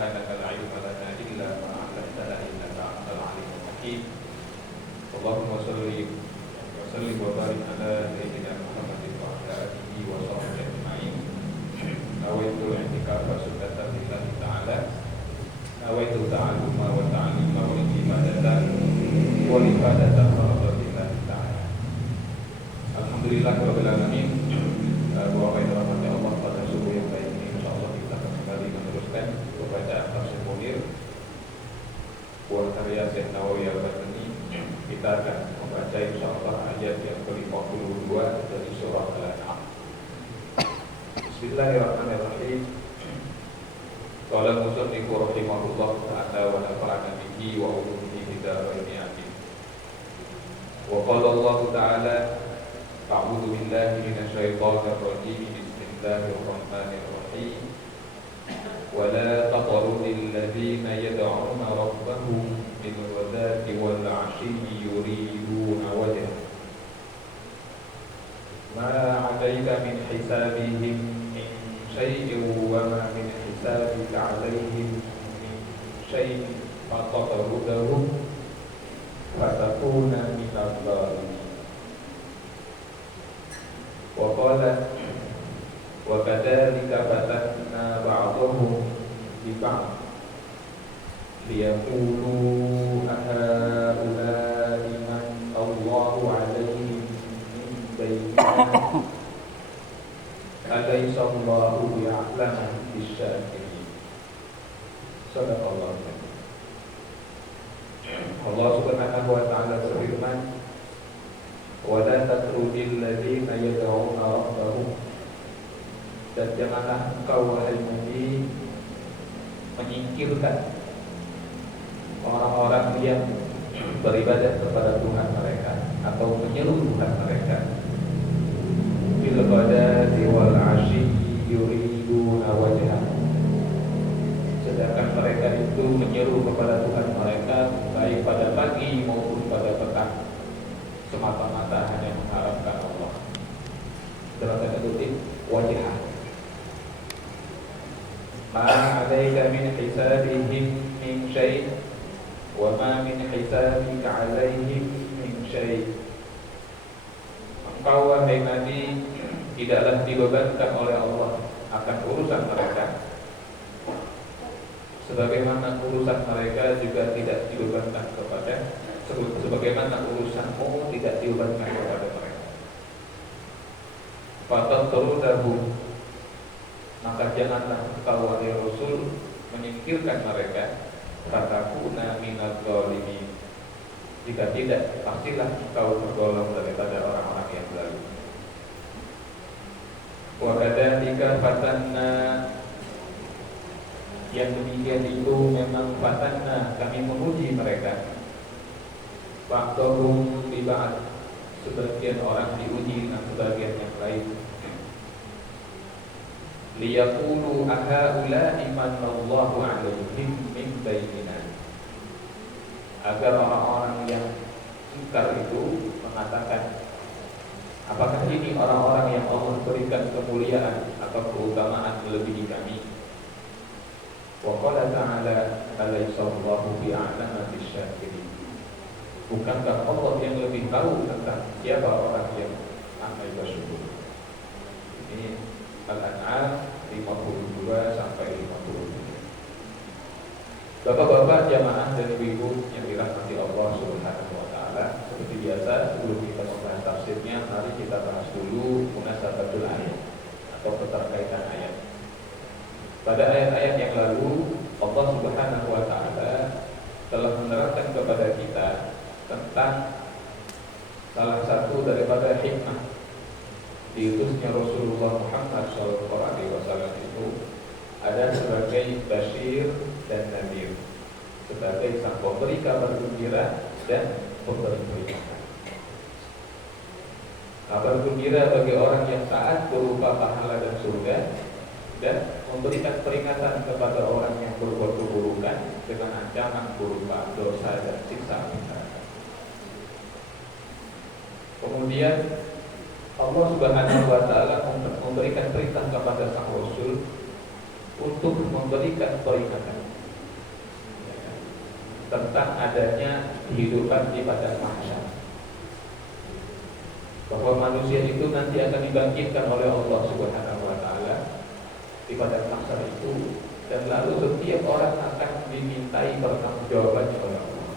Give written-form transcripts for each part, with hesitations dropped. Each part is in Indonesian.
subhanaka la ilma lana illa ma 'allamtana innaka antal alimul hakim. Allahumma shalli wa sallim wa barik ala sayyidina Muhammadin wa ala alihi wa sahbihi ajma'in. Nawaitu i'tikafa sunnatan lillahi ta'ala. Nawaitu ta'alluma wa ta'allima wa ibadatan wa ibadatan lillahi ta'ala. Alhamdulillah rabbil alamin. Bahwa rahmatnya Allah pada subuh yang baik ini, insyaallah kita akan kembali meneruskan pembacaan tafsir Munir buah karya Syekh Nawawi Al-Batani. Kita akan membaca insyaallah ayat yang ke-52 dari surah Al-An'am. Bismillahirrahmanirrahim. Qala al-musannifu rahimahullah ta'ala wa nafa'ana bihi wa ulumihi bidaraini amin. Wa qala Allah ta'ala a'udzu billahi minasyaitonir rajim. Bismillahirrahmanirrahim. Wa la taqrunil ladzina yad'una rabbahum bil ghadati wal 'ashiyyi yuriduna wajha ma 'alayka min hisabihim min shay'in wa ma min hisabika 'alayhim min shay'in fataqrudahum fatakuna minadh dhalimin. Wa qala wa kadzalika fatanna ba'dahum bi ba'd liyaqulu ahaula'i man Allahu 'alaihim min bainina alaysa Allahu bi'a'lamu bisyakirin. Sadaqallahu alazim. Allah Subhanahu wa ta'ala berfirman, wa la tatrudil ladzina yad'una rabbahum, dan janganlah engkau wahai Nabi menyingkirkan orang-orang yang beribadah kepada Tuhan mereka atau menyeru Tuhan mereka bil ghadati wal 'ashiyyi yuriduna wajha, sedangkan mereka itu menyeru kepada Tuhan mereka baik pada pagi maupun pada petang semata-mata hanya mengharapkan Allah. Dalam tanda kutip wajah. Ma 'alaika min hisabihim min syai' wa ma min hisabika 'alaihim min syai'. Engkau wahai Nabi tidaklah dibebankan oleh Allah akan urusan mereka, sebagaimana urusan mereka juga tidak dibebankan kepada, sebagaimana urusanmu tidak dibebankan kepada mereka. Fatatrudahu, maka janganlah engkau wahai Rasul menyingkirkan mereka. Fatakuna minadh dhalimin, jika tidak pastilah engkau tergolong daripada orang-orang yang zalim. Wa kadzalika fatanna, yang demikian itu memang fatanna, kami menguji mereka. Ba'dhum bi ba'd, sebagian orang diuji dengan sebagian yang lain. Liyaqulu ahaula'i manallahu 'alaihim min bainina, agar orang-orang yang ingkar itu mengatakan, apakah ini orang-orang yang Allah berikan kemuliaan atau keutamaan melebihi kami? Wa qala ta'ala alaysa Allahu bi'a'lamu bisyakirin, bukankah Allah yang lebih tahu tentang siapa orang yang pandai bersyukur? Ini Al-An'am 52 sampai 53. Bapak-bapak, jamaah dan ibu-ibu yang dirahmati Allah Subhanahu wa taala, seperti biasa sebelum kita membahas tafsirnya, mari kita bahas dulu munasabatul ayat atau keterkaitan ayat. Pada ayat-ayat yang lalu Allah Subhanahu wa taala telah menerangkan kepada kita tentang salah satu daripada hikmah diutusnya Rasulullah Muhammad SAW itu ada sebagai Bashir dan Nadir, sebagai sang pemberi kabar gembira dan pemberi peringatan. Kabar gembira bagi orang yang taat berupa pahala dan surga, dan memberikan peringatan kepada orang yang berbuat keburukan dengan ancaman berupa dosa dan siksa neraka. Kemudian Allah Subhanahu wa taala memberikan perintah kepada sang Rasul untuk memberikan peringatan tentang adanya kehidupan di padang mahsyar, bahwa manusia itu nanti akan dibangkitkan oleh Allah Subhanahu wa taala di padang mahsyar itu, dan lalu setiap orang akan dimintai pertanggungjawabannya oleh Allah.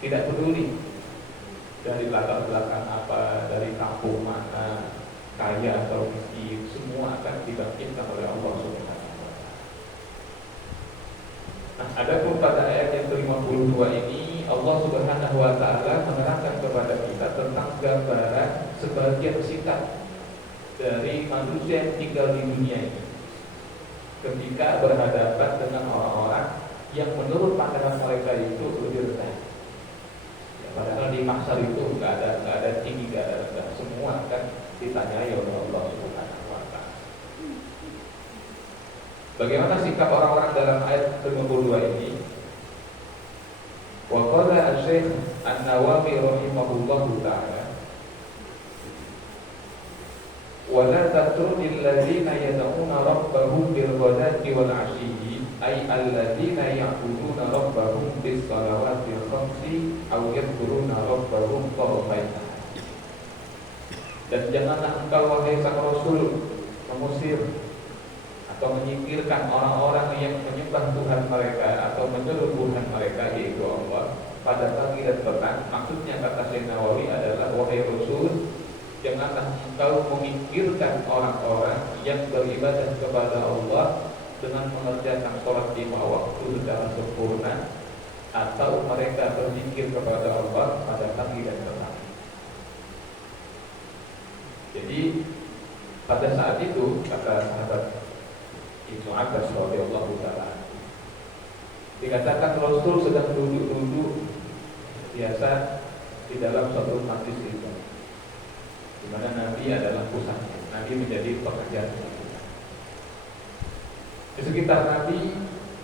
Tidak peduli dari latar belakang apa, dari kampung mana, kaya atau miskin, semua akan dibangkitkan oleh Allah Subhanahu wa taala. Nah, adapun pada ayat yang ke-52 ini Allah Subhanahu wa taala menerangkan kepada kita tentang gambaran sebagian singkat dari manusia yang tinggal di dunia ini ketika berhadapan dengan orang-orang yang menurut pandangan mereka itu lebih rendah. Ya, padahal di mahsyar itu nggak ada tinggi, nggak ada rendah, semua akan ditanyai oleh Allah Subhanahu wa taala. Bagaimana sikap orang-orang dalam ayat 52 ini? Wa qala Asy-Syaikh An-Nawawi rahimahullahu taala, wa la tatrudil ladzina yad'una rabbahum bil ghadati wal 'ashiyyi ay alladzina ya'buduna rabbahum bis salawatil khamsi aw yadhkuruna rabbahum tarafay. Dan janganlah engkau wahai sang Rasul mengusir atau menyingkirkan orang-orang yang menyembah Tuhan mereka atau menyeru Tuhan mereka, yaitu Allah, pada pagi dan petang. Maksudnya, kata Syekh Nawawi, adalah wahai Rasul, janganlah engkau memikirkan orang-orang yang beribadah kepada Allah dengan mengerjakan sholat 5 waktu secara sempurna, atau mereka berzikir kepada Allah pada pagi dan petang. Jadi pada saat itu, kata sahabat Ibnu Abbas radhiyallahu taala, dikatakan Rasul sedang duduk-duduk biasa di dalam suatu majlis ilmu, di mana Nabi adalah pusatnya. Nabi menjadi pekerjaan. Di sekitar Nabi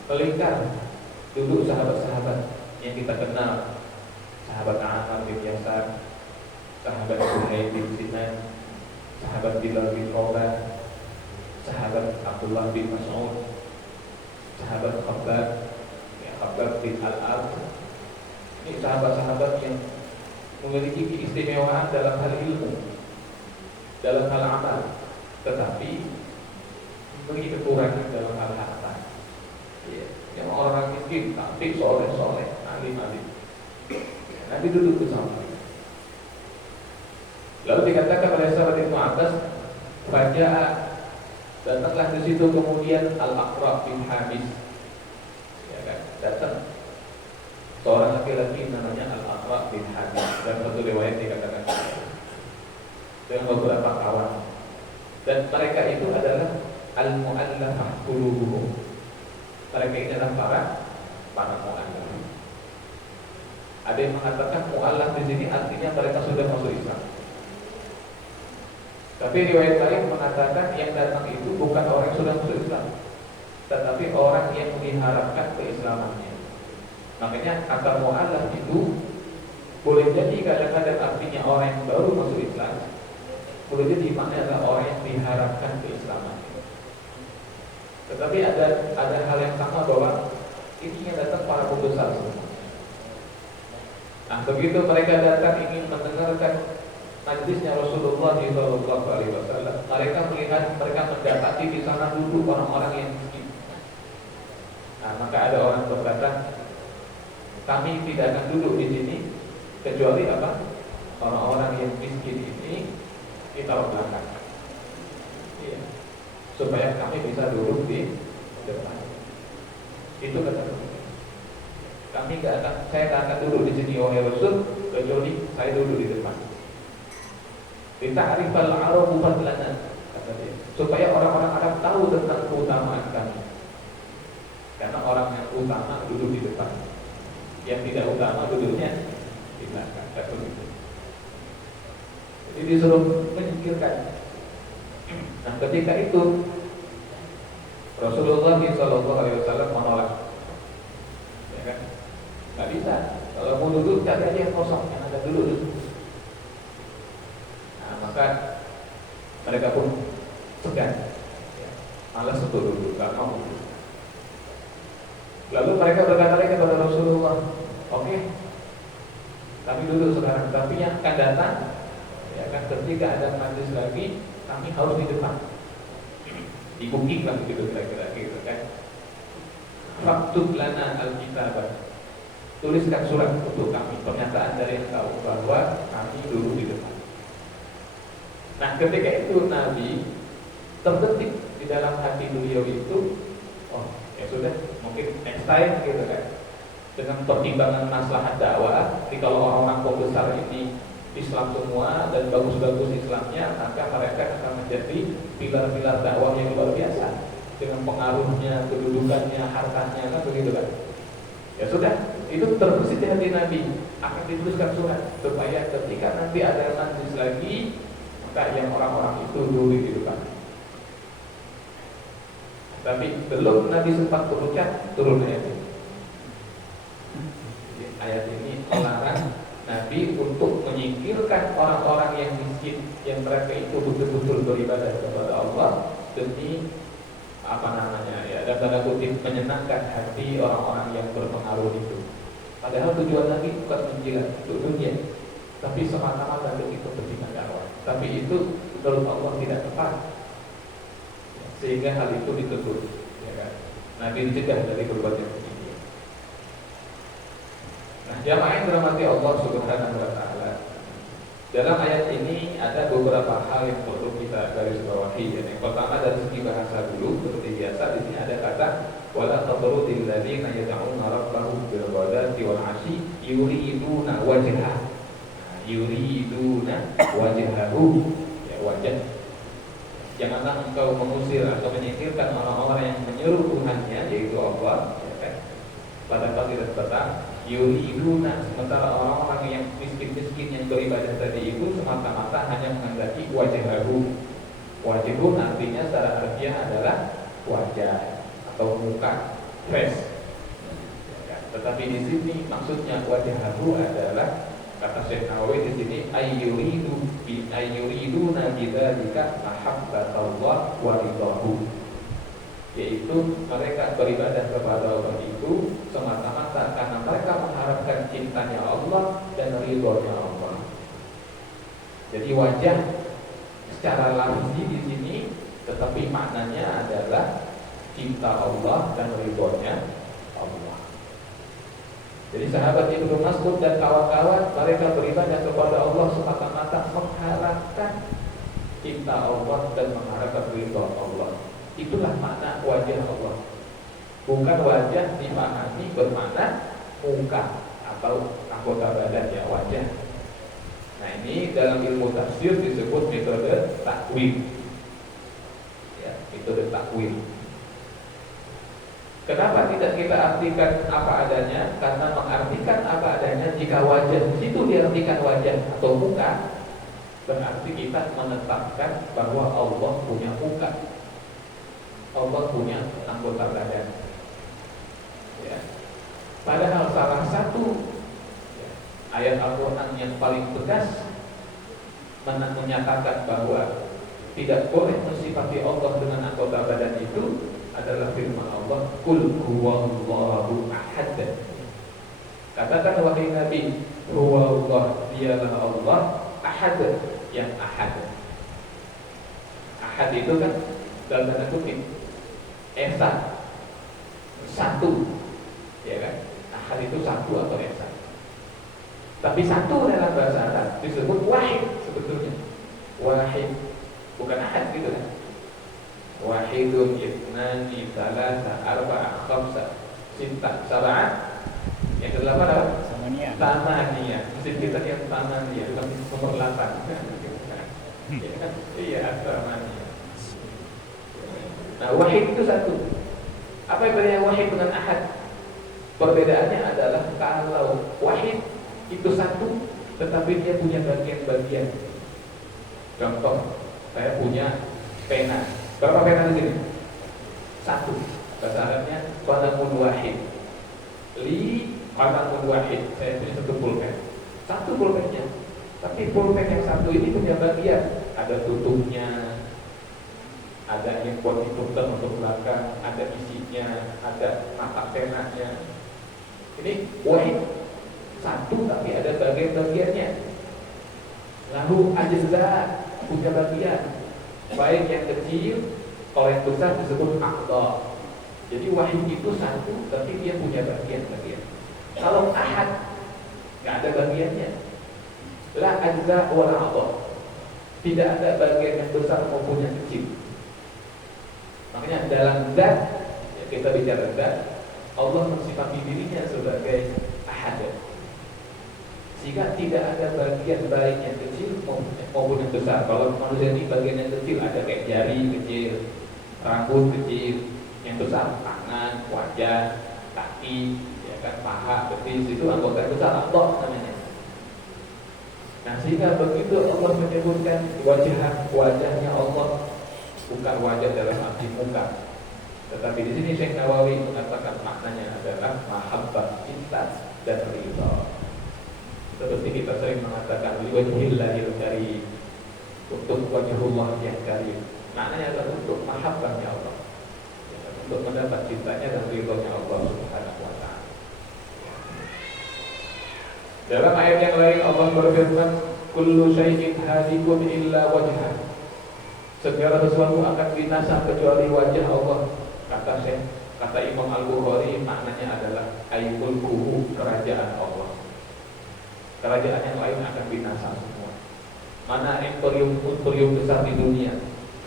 melingkar duduk sahabat-sahabat yang kita kenal, sahabat Ammar bin Yasar, sahabat Suhaib bin Sinan, sahabat Bilal bin Rabah, sahabat Abdullah bin Mas'ud, sahabat Khabbab bin Al-Arq. Ini sahabat-sahabat yang memiliki keistimewaan dalam hal ilmu, dalam hal amal, tetapi memiliki kekurangan dalam hal harta. Yang orang miskin tapi soleh, alim. Nabi duduk bersama. Lalu dikatakan oleh sahabat Ibnu Abbas, Faja'a, datanglah di situ kemudian Al-Aqra' bin Habis, ya kan? Datang seorang laki-laki namanya Al-Aqra' bin Habis, dan satu riwayat dikatakan dengan beberapa kawan, dan mereka itu adalah al-mu'allafah qulubuhum. Mereka ini adalah para mu'allaf. Ada yang mengatakan mu'allaf di sini artinya mereka sudah masuk Islam. Tapi riwayat lain mengatakan yang datang itu bukan orang yang sudah masuk Islam, tetapi orang yang diharapkan keislamannya. Makanya kata mu'allaf itu boleh jadi kadang-kadang artinya orang yang baru masuk Islam, boleh jadi maknanya adalah orang yang diharapkan keislamannya. Tetapi ada hal yang sama, bahwa ini yang datang para pembesar semua. Nah, begitu mereka datang ingin mendengarkan majlisnya Rasulullah sallallahu alaihi wasallam, mereka melihat mereka mendapati di sana duduk orang-orang yang miskin. Nah, maka ada orang berkata, kami tidak akan duduk di sini kecuali apa? Orang-orang yang miskin ini kita belakang. Iya. Supaya kami bisa duduk di depan. Itu kata kami saya tidak akan duduk di sini wahai Rasul kecuali saya duduk di depan. Dita'rifal Arabu fadlana, kata dia, supaya orang-orang Arab tahu tentang keutamaan kami. Karena orang yang utama duduk di depan, yang tidak utama duduknya di belakang. Kata begitu. Jadi disuruh menyingkirkan. Nah, ketika itu Rasulullah SAW menolak, ya kan? Nggak bisa. Kalau mau duduk cari aja yang kosong, yang ada dulu. Maka mereka pun segan, malas untuk duduk, gak mau. Lalu mereka berkata lagi kepada Rasulullah, oke, kami duduk sekarang, tapi yang akan datang, ya kan, ketika ada majlis lagi, kami harus di depan, di booking lah gitu kira-kira gitu kan. Faktub lana al-kitabah, tuliskan surat untuk kami, pernyataan dari engkau bahwa kami duduk di depan. Nah, ketika itu Nabi terbetik di dalam hati beliau itu, oh ya sudah, mungkin next time gitu kan. Dengan pertimbangan maslahat dakwah, jadi kalau orang-orang pembesar ini Islam semua dan bagus-bagus Islamnya, maka mereka akan menjadi pilar-pilar dakwah yang luar biasa dengan pengaruhnya, kedudukannya, hartanya, kan begitu kan. Ya sudah, itu terbesit di hati Nabi, akan dituliskan surat supaya ketika nanti ada majlis lagi, maka yang orang-orang itu dulu di depan. Tapi belum Nabi sempat berucap, turun ayat ini. Ayat ini melarang Nabi untuk menyingkirkan orang-orang yang miskin, yang mereka itu betul-betul beribadah kepada Allah demi dan tanda kutip menyenangkan hati orang-orang yang berpengaruh itu. Padahal tujuan Nabi bukan menjilat untuk dunia, tapi semata-mata demi kepentingan dakwah. Tapi itu menurut Allah tidak tepat, sehingga hal itu ditegur, ya kan? Nabi dicegah dari berbuat yang demikian. Nah, jamaah yang dirahmati Allah Subhanahu wa taala, dalam ayat ini ada beberapa hal yang perlu kita garis bawahi. Yang pertama dari segi bahasa dulu, seperti biasa di sini ada kata wala tatrudil ladzina yad'una rabbahum bil ghadati wal 'ashyi yuriduna wajha. Yuriduna wajhahu, ya wajah. Janganlah engkau mengusir atau menyingkirkan orang-orang yang menyuruh Tuhannya, yaitu Allah, ya kan? Pada pagi dan petang, yuriduna, sementara orang-orang yang miskin-miskin yang beribadah tadi itu semata-mata hanya menghendaki wajhahu. Wajhun artinya secara harfiah adalah wajah atau muka, face. Ya, tetapi di sini maksudnya wajhahu adalah, kata Syekh Nawawi di sini, ayyuriduna bidzalika mahabbatallah wa ridahu, yaitu mereka beribadah kepada Allah itu semata-mata karena mereka mengharapkan cintanya Allah dan ridhonya Allah. Jadi wajah secara lafzi di sini, tetapi maknanya adalah cinta Allah dan ridhonya Allah. Jadi sahabat Ibnu Mas'ud dan kawan-kawan, mereka beribadah kepada Allah semata-mata mengharapkan cinta Allah dan mengharapkan ridho Allah. Itulah makna wajah Allah. Bukan wajah dipahami bermakna muka atau anggota badan, ya wajah. Nah, ini dalam ilmu tafsir disebut metode takwil. Ya, metode takwil. Kenapa tidak kita artikan apa adanya? Karena mengartikan apa adanya, jika wajah di situ diartikan wajah atau muka, berarti kita menetapkan bahwa Allah punya muka, Allah punya anggota badan. Ya. Padahal salah satu ayat Al-Quran yang paling tegas menyatakan bahwa tidak boleh mensifati Allah dengan anggota badan itu adalah firman Allah, Qul huwallahu ahad. Katakan wahai Nabi, huwallah, dialah Allah, ahad, yang ahad. Ahad itu kan dalam tanda kutip esa, satu, ya kan? Ahad itu satu atau esa. Tapi satu dalam bahasa Arab disebut wahid sebetulnya. Wahid, bukan ahad gitu kan? Wahidun, itnani, thalatha, arba'a, khamsa, sittah, sab'ah. Yang ke-8 apa? Tamaniyah. Mesin kita yang tamaniyah, bukan nomor 8. Iya, tamaniyah. Nah, wahid itu satu. Apa yang bedanya wahid dengan ahad? Perbedaannya adalah kalau wahid itu satu, tetapi dia punya bagian-bagian. Contoh, saya punya pena. Berapa pena di sini? Satu. Bahasa Arabnya qalamun wahid. Li qalamun wahid. Saya punya satu pulpen. Satu pulpennya. Tapi pulpen yang satu ini punya bagian. Ada tutupnya, ada yang buat diputar untuk belakang, ada isinya, ada mata penanya. Ini wahid satu tapi ada bagian-bagiannya. Lalu ajza punya bagian, baik yang kecil, kalau yang besar disebut aqda. Jadi wahid itu satu tapi dia punya bagian-bagian. Kalau ahad nggak ada bagiannya. La ajza wal aqda. Tidak ada bagian yang besar maupun yang kecil. Makanya dalam zat, ya kita bicara zat, Allah mensifati dirinya sebagai ahad. Sehingga tidak ada bagian baik yang kecil maupun yang besar. Kalau manusia ini bagian yang kecil ada kayak jari kecil, rambut kecil, yang besar tangan, wajah, kaki, ya kan, paha, betis, itu anggota yang besar, Allah namanya. Nah sehingga begitu Allah menyebutkan wajahnya Allah, bukan wajah dalam arti muka, tetapi di sini Syekh Nawawi mengatakan maknanya adalah mahabbah, cinta dan ridha. Seperti kita sering mengatakan liwajhillahil karim, untuk wajhullah yang karim. Maknanya adalah untuk mahabbahnya Allah, untuk mendapat cintanya dan ridhonya Allah Subhanahu wa ta'ala. Dalam ayat yang lain Allah berfirman, kullu syai'in halikun illa wajhah. Segala sesuatu akan binasa kecuali wajah Allah. Kata Imam Al-Bukhari, maknanya adalah mulkuhu, kerajaan Allah. Kerajaan yang lain akan binasa semua. Mana imperium besar di dunia,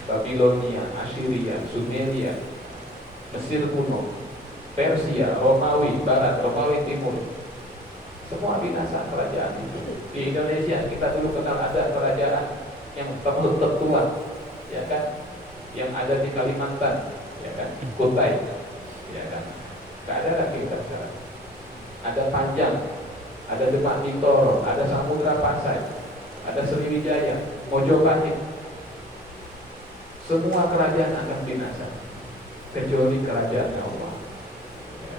Babilonia, Assyria, Sumeria, Mesir kuno, Persia, Romawi Barat, Romawi Timur, semua binasa kerajaan itu. Di Indonesia kita dulu kenal ada kerajaan yang tertua, ya kan, yang ada di Kalimantan, ya kan, Kutai, ya kan, nggak ada lagi kita sekarang. Ada Panjang, ada Demak Tintoro, ada Samudra Pasai, ada Sriwijaya, Mojopahit. Semua kerajaan akan binasa kecuali kerajaan Allah. Ya.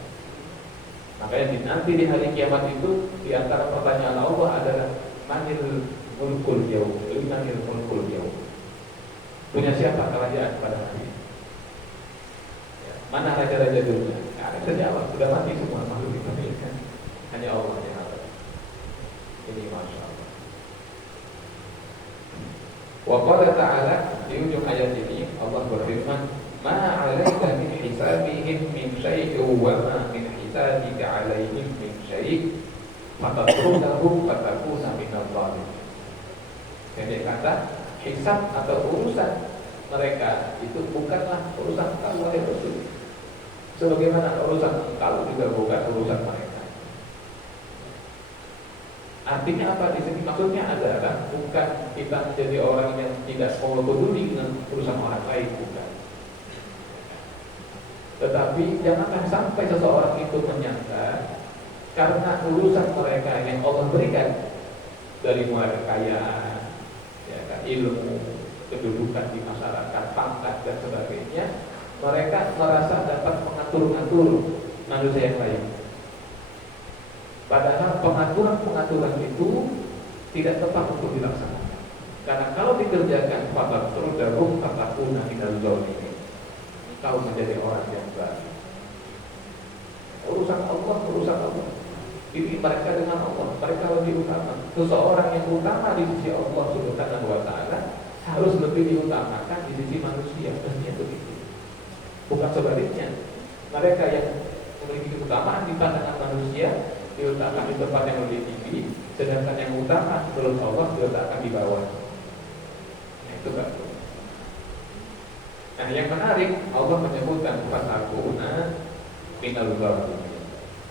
Makanya nanti di hari kiamat itu, di antara pertanyaan Allah adalah manil mulkul yaum, manil mulkul yaum. Punya siapa kerajaan pada hari ini? Ya. Mana raja-raja dunia? Nggak ada terjawab, sudah mati semua makhluk itu. Hanya Allah yang ada. Ini masya Allah. Wa qala ta'ala, di ujung ayat ini Allah berfirman, ma 'alaika min hisabihim min syai'in wa ma min hisabika 'alaihim min syai', fatatruhum fatakuna minadh dhalimin. Jadi kata hisab atau urusan mereka itu bukanlah urusan kamu wahai Rasul. Sebagaimana urusan engkau juga bukan urusan mereka. Artinya apa di sini? Maksudnya adalah bukan kita menjadi orang yang tidak mau peduli dengan urusan orang lain, bukan. Tetapi janganlah sampai seseorang itu menyangka karena urusan mereka yang Allah berikan dari mulai kekayaan, ya kan, ilmu, kedudukan di masyarakat, pangkat dan sebagainya, mereka merasa dapat mengatur-ngatur manusia yang lain. Padahal pengaturan itu tidak tepat untuk dilaksanakan. Karena kalau dikerjakan pada terus darum fatakuna minal zalimin, kau menjadi orang yang zalim. Urusan Allah. Ini mereka dengan Allah, mereka lebih utama. Seseorang yang utama di sisi Allah Subhanahu wa ta'ala harus lebih diutamakan di sisi manusia. Mestinya begitu. Bukan sebaliknya. Mereka yang memiliki keutamaan di pandangan manusia diletakkan di tempat yang lebih tinggi, sedangkan yang utama menurut Allah diletakkan di bawah. Nah itu bagus. Nah yang menarik, Allah menyebutkan fatakuna minal zalimin.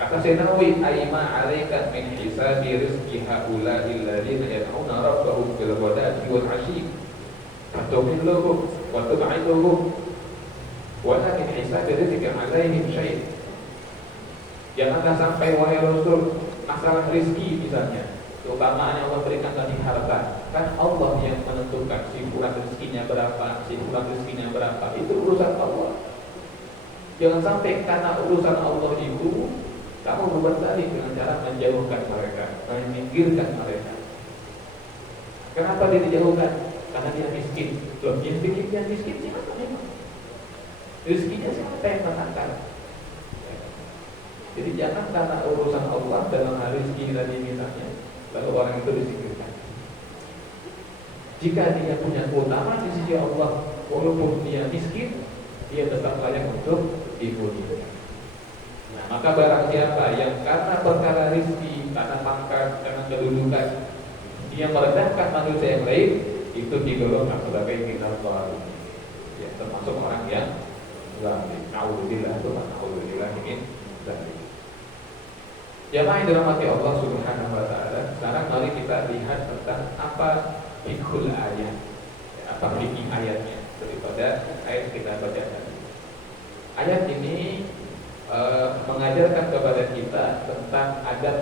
Kata Sayyidinawi, aima 'alaika min hisabi rizqi haula'i alladziina yad'una rabbahum bil ghadati wal 'ashyi fatumilluhum wa tub'iduhum wa la min hisabi rizqi 'alaihim syai'. Janganlah sampai wahai Rasul masalah rezeki misalnya, keutamaan yang Allah berikan tadi harta, kan Allah yang menentukan si fulan rezekinya berapa, si fulan rezekinya berapa, itu urusan Allah. Jangan sampai karena urusan Allah itu kamu berbuat zalim dengan cara menjauhkan mereka, menyingkirkan mereka. Kenapa dia dijauhkan? karena dia miskin. Loh, yang bikin dia miskin siapa memang? Rezekinya siapa yang menakar? Jadi jangan karena urusan Allah dalam hal rezeki tadi misalnya, lalu orang itu disingkirkan. Jika dia punya keutamaan di sisi Allah, walaupun dia miskin, dia tetap layak untuk dimuliakan. Nah, maka barang siapa yang karena perkara rezeki, karena pangkat, karena kedudukan, dia merendahkan manusia yang lain, itu digolongkan sebagai minal zalim. Ya, termasuk orang yang zalim. Nauzubillah, nauzubillah min zalim. Jamaah yang dirahmati Allah Subhanahu wa taala, sekarang mari kita lihat tentang apa fiqhul ayat. Apa fikih ayatnya daripada ayat kita baca tadi. Ayat ini mengajarkan kepada kita tentang adab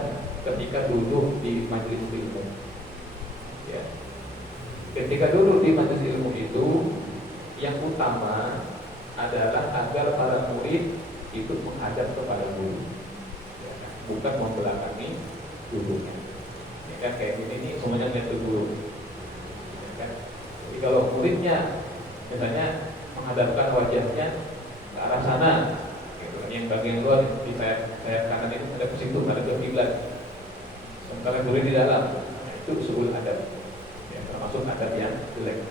ketika duduk di majelis ilmu. Ya. Ketika duduk di majelis ilmu itu, yang utama adalah agar para murid itu menghadap kepada guru, ya, bukan membelakangi duduknya. Ya kan, kayak gini nih semuanya lihat ke guru. Ya kan? Jadi kalau muridnya misalnya menghadapkan wajahnya ke arah sana, yang bagian luar di sayap kanan itu ada ke situ, ada ke kiblat. Sementara guru di dalam, itu suul adab. Ya, termasuk adab yang jelek.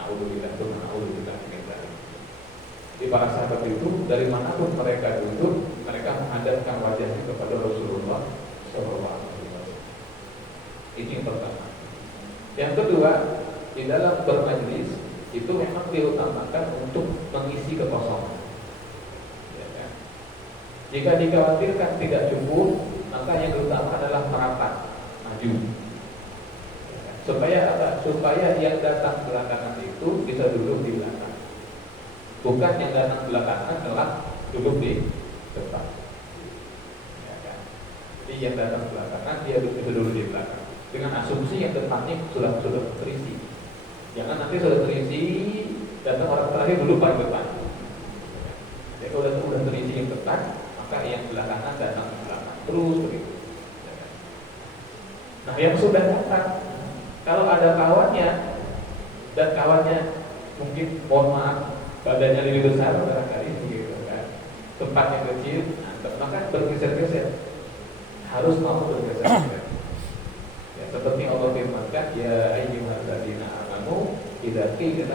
Nauzubillah, nauzubillah min dzalik. Di para sahabat itu dari manapun mereka duduk, mereka menghadapkan wajahnya kepada Rasulullah SAW. Ini yang pertama. Yang kedua, di dalam bermajlis itu memang diutamakan untuk mengisi kekosongan. Jika dikhawatirkan tidak cukup, maka yang utama adalah merapat, maju. Supaya apa? Supaya yang datang belakangan itu bisa duduk di belakang. Bukan yang datang belakangan telah duduk di depan. Ya kan? Jadi yang datang belakangan dia bisa duduk di belakang. Dengan asumsi yang depannya sudah terisi. Jangan nanti sudah terisi, datang orang terakhir duduk paling depan. Jadi kalau sudah terisi yang depan, yang belakangan datang ke belakang terus begitu. Nah, yang sudah datang, kalau ada kawannya dan kawannya mungkin mohon maaf badannya lebih besar barangkali begitu kan, tempatnya kecil, maka bergeser-geser, harus mau bergeser-geser. Ya, seperti Allah firmankan, ya ayyuhalladzina amanu idza qila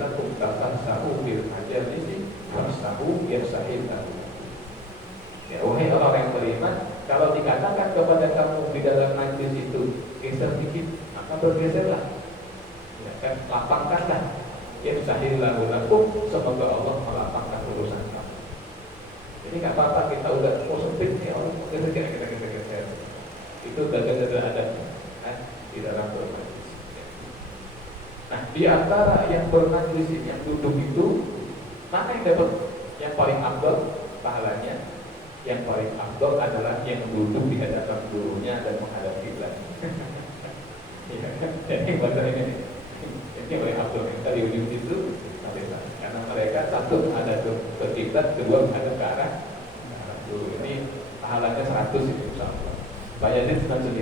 lakum tafassahu bil majalisi fafsahu yafsahil lakum. Ya, wahai orang yang beriman, kalau dikatakan kepada kamu di dalam majlis itu geser dikit, maka bergeserlah. Ya kan, lapangkanlah. Ya sahillahu lakum, semoga Allah melapangkan urusan kamu. Jadi nggak apa-apa kita udah sempit nih Allah, geser. Itu gagal-gagal ada di dalam bermajlis. Nah, di antara yang bermajlis yang duduk itu, mana yang dapat yang paling afdal pahalanya? Yang paling afdal adalah yang duduk di hadapan gurunya dan menghadap kiblat. Jadi bahasa ini paling afdal yang tadi ujung itu, karena mereka satu menghadap ke kiblat, kedua menghadap ke arah guru. Ini pahalanya 100 itu insyaallah. Bayarnya cuma 9.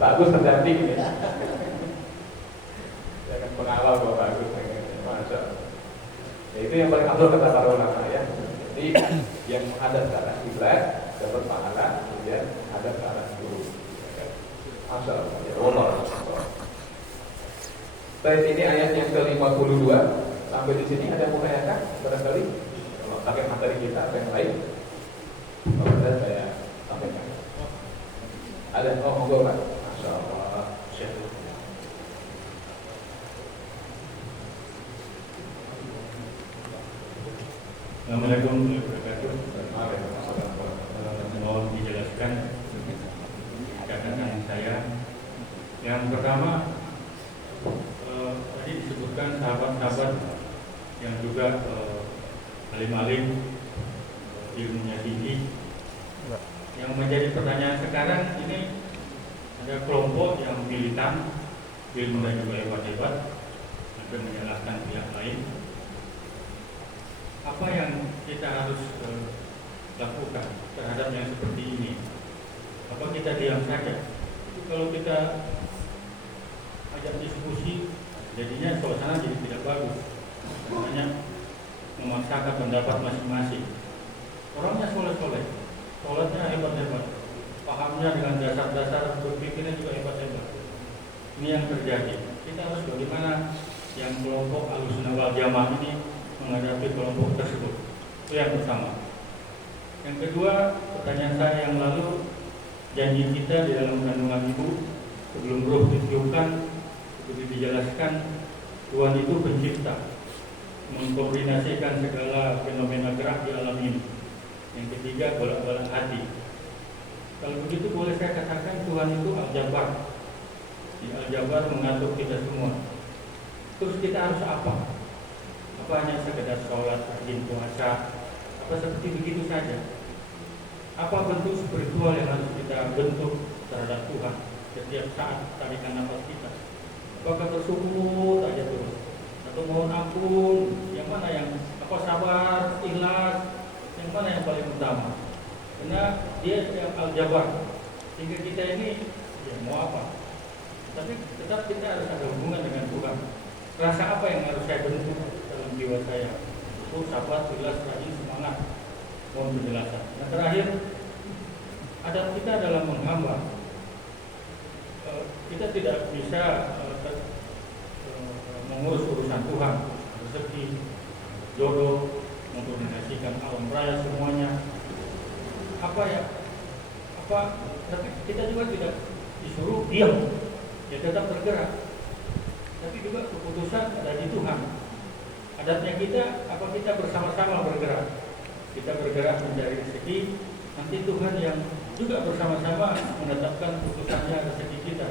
Bagus terdamping ya. Pengawal bahwa bagus, masya Allah. Ya, itu yang paling afdal kata para ulama ya. Jadi yang menghadap ke arah kiblat dapat pahala, kemudian menghadap ke arah guru. Masya Allah. Ya Allah. Baik, ini ayat yang ke-52. Sampai di sini ada mukayakan barangkali. Kalau pakai materi kita apa yang lain? Kalau ada saya sampaikan. Ada monggo Pak. Masya Allah. Syekh. Assalamualaikum warahmatullahi wabarakatuh. Mohon dijelaskan catatan saya. Yang pertama, tadi disebutkan sahabat-sahabat yang juga alim-alim, ilmunya tinggi. Yang menjadi pertanyaan sekarang ini, ada kelompok yang militan, ilmunya juga hebat-hebat, ada menyalahkan pihak lain. Apa yang kita harus lakukan terhadap yang seperti ini? Apa kita diam saja? Kalau kita ajak diskusi, jadinya suasana jadi tidak bagus. Namanya memaksakan pendapat masing-masing. Orangnya soleh-soleh, sholatnya hebat-hebat, pahamnya dengan dasar-dasar berpikirnya juga hebat-hebat. Ini yang terjadi. Kita harus bagaimana yang kelompok Ahlussunnah wal Jamaah ini menghadapi kelompok tersebut. Itu yang pertama. Yang kedua, pertanyaan saya yang lalu, janji kita di dalam kandungan ibu sebelum ruh ditiupkan, seperti dijelaskan, Tuhan itu pencipta, mengkoordinasikan segala fenomena gerak di alam ini. Yang ketiga, bolak-balik hati. Kalau begitu boleh saya katakan Tuhan itu Al-Jabbar. Di Al-Jabbar mengatur kita semua. Terus kita harus apa? Apa hanya sekedar sholat, rajin puasa, apa seperti begitu saja? Apa bentuk spiritual yang harus kita bentuk terhadap Tuhan setiap saat tarikan nafas kita? Apakah bersyukur saja terus? Atau mohon ampun? Yang mana yang apa sabar, ikhlas? Yang mana yang paling utama? Karena dia yang Al-Jabbar. Sehingga kita ini ya mau apa? Tapi tetap kita harus ada hubungan dengan Tuhan. Rasa apa yang harus saya bentuk dalam jiwa saya? Itu sabar, ikhlas, rajin, semangat. Mohon penjelasan. Yang terakhir, adab kita dalam menghamba. Kita tidak bisa mengurus urusan Tuhan, rezeki, jodoh, mengkoordinasikan alam raya semuanya. Tapi kita juga tidak disuruh diam, ya tetap bergerak. Tapi juga keputusan ada di Tuhan. Adabnya kita, apa kita bersama-sama bergerak? Kita bergerak mencari rezeki, nanti Tuhan yang juga bersama-sama menetapkan putusannya rezeki kita.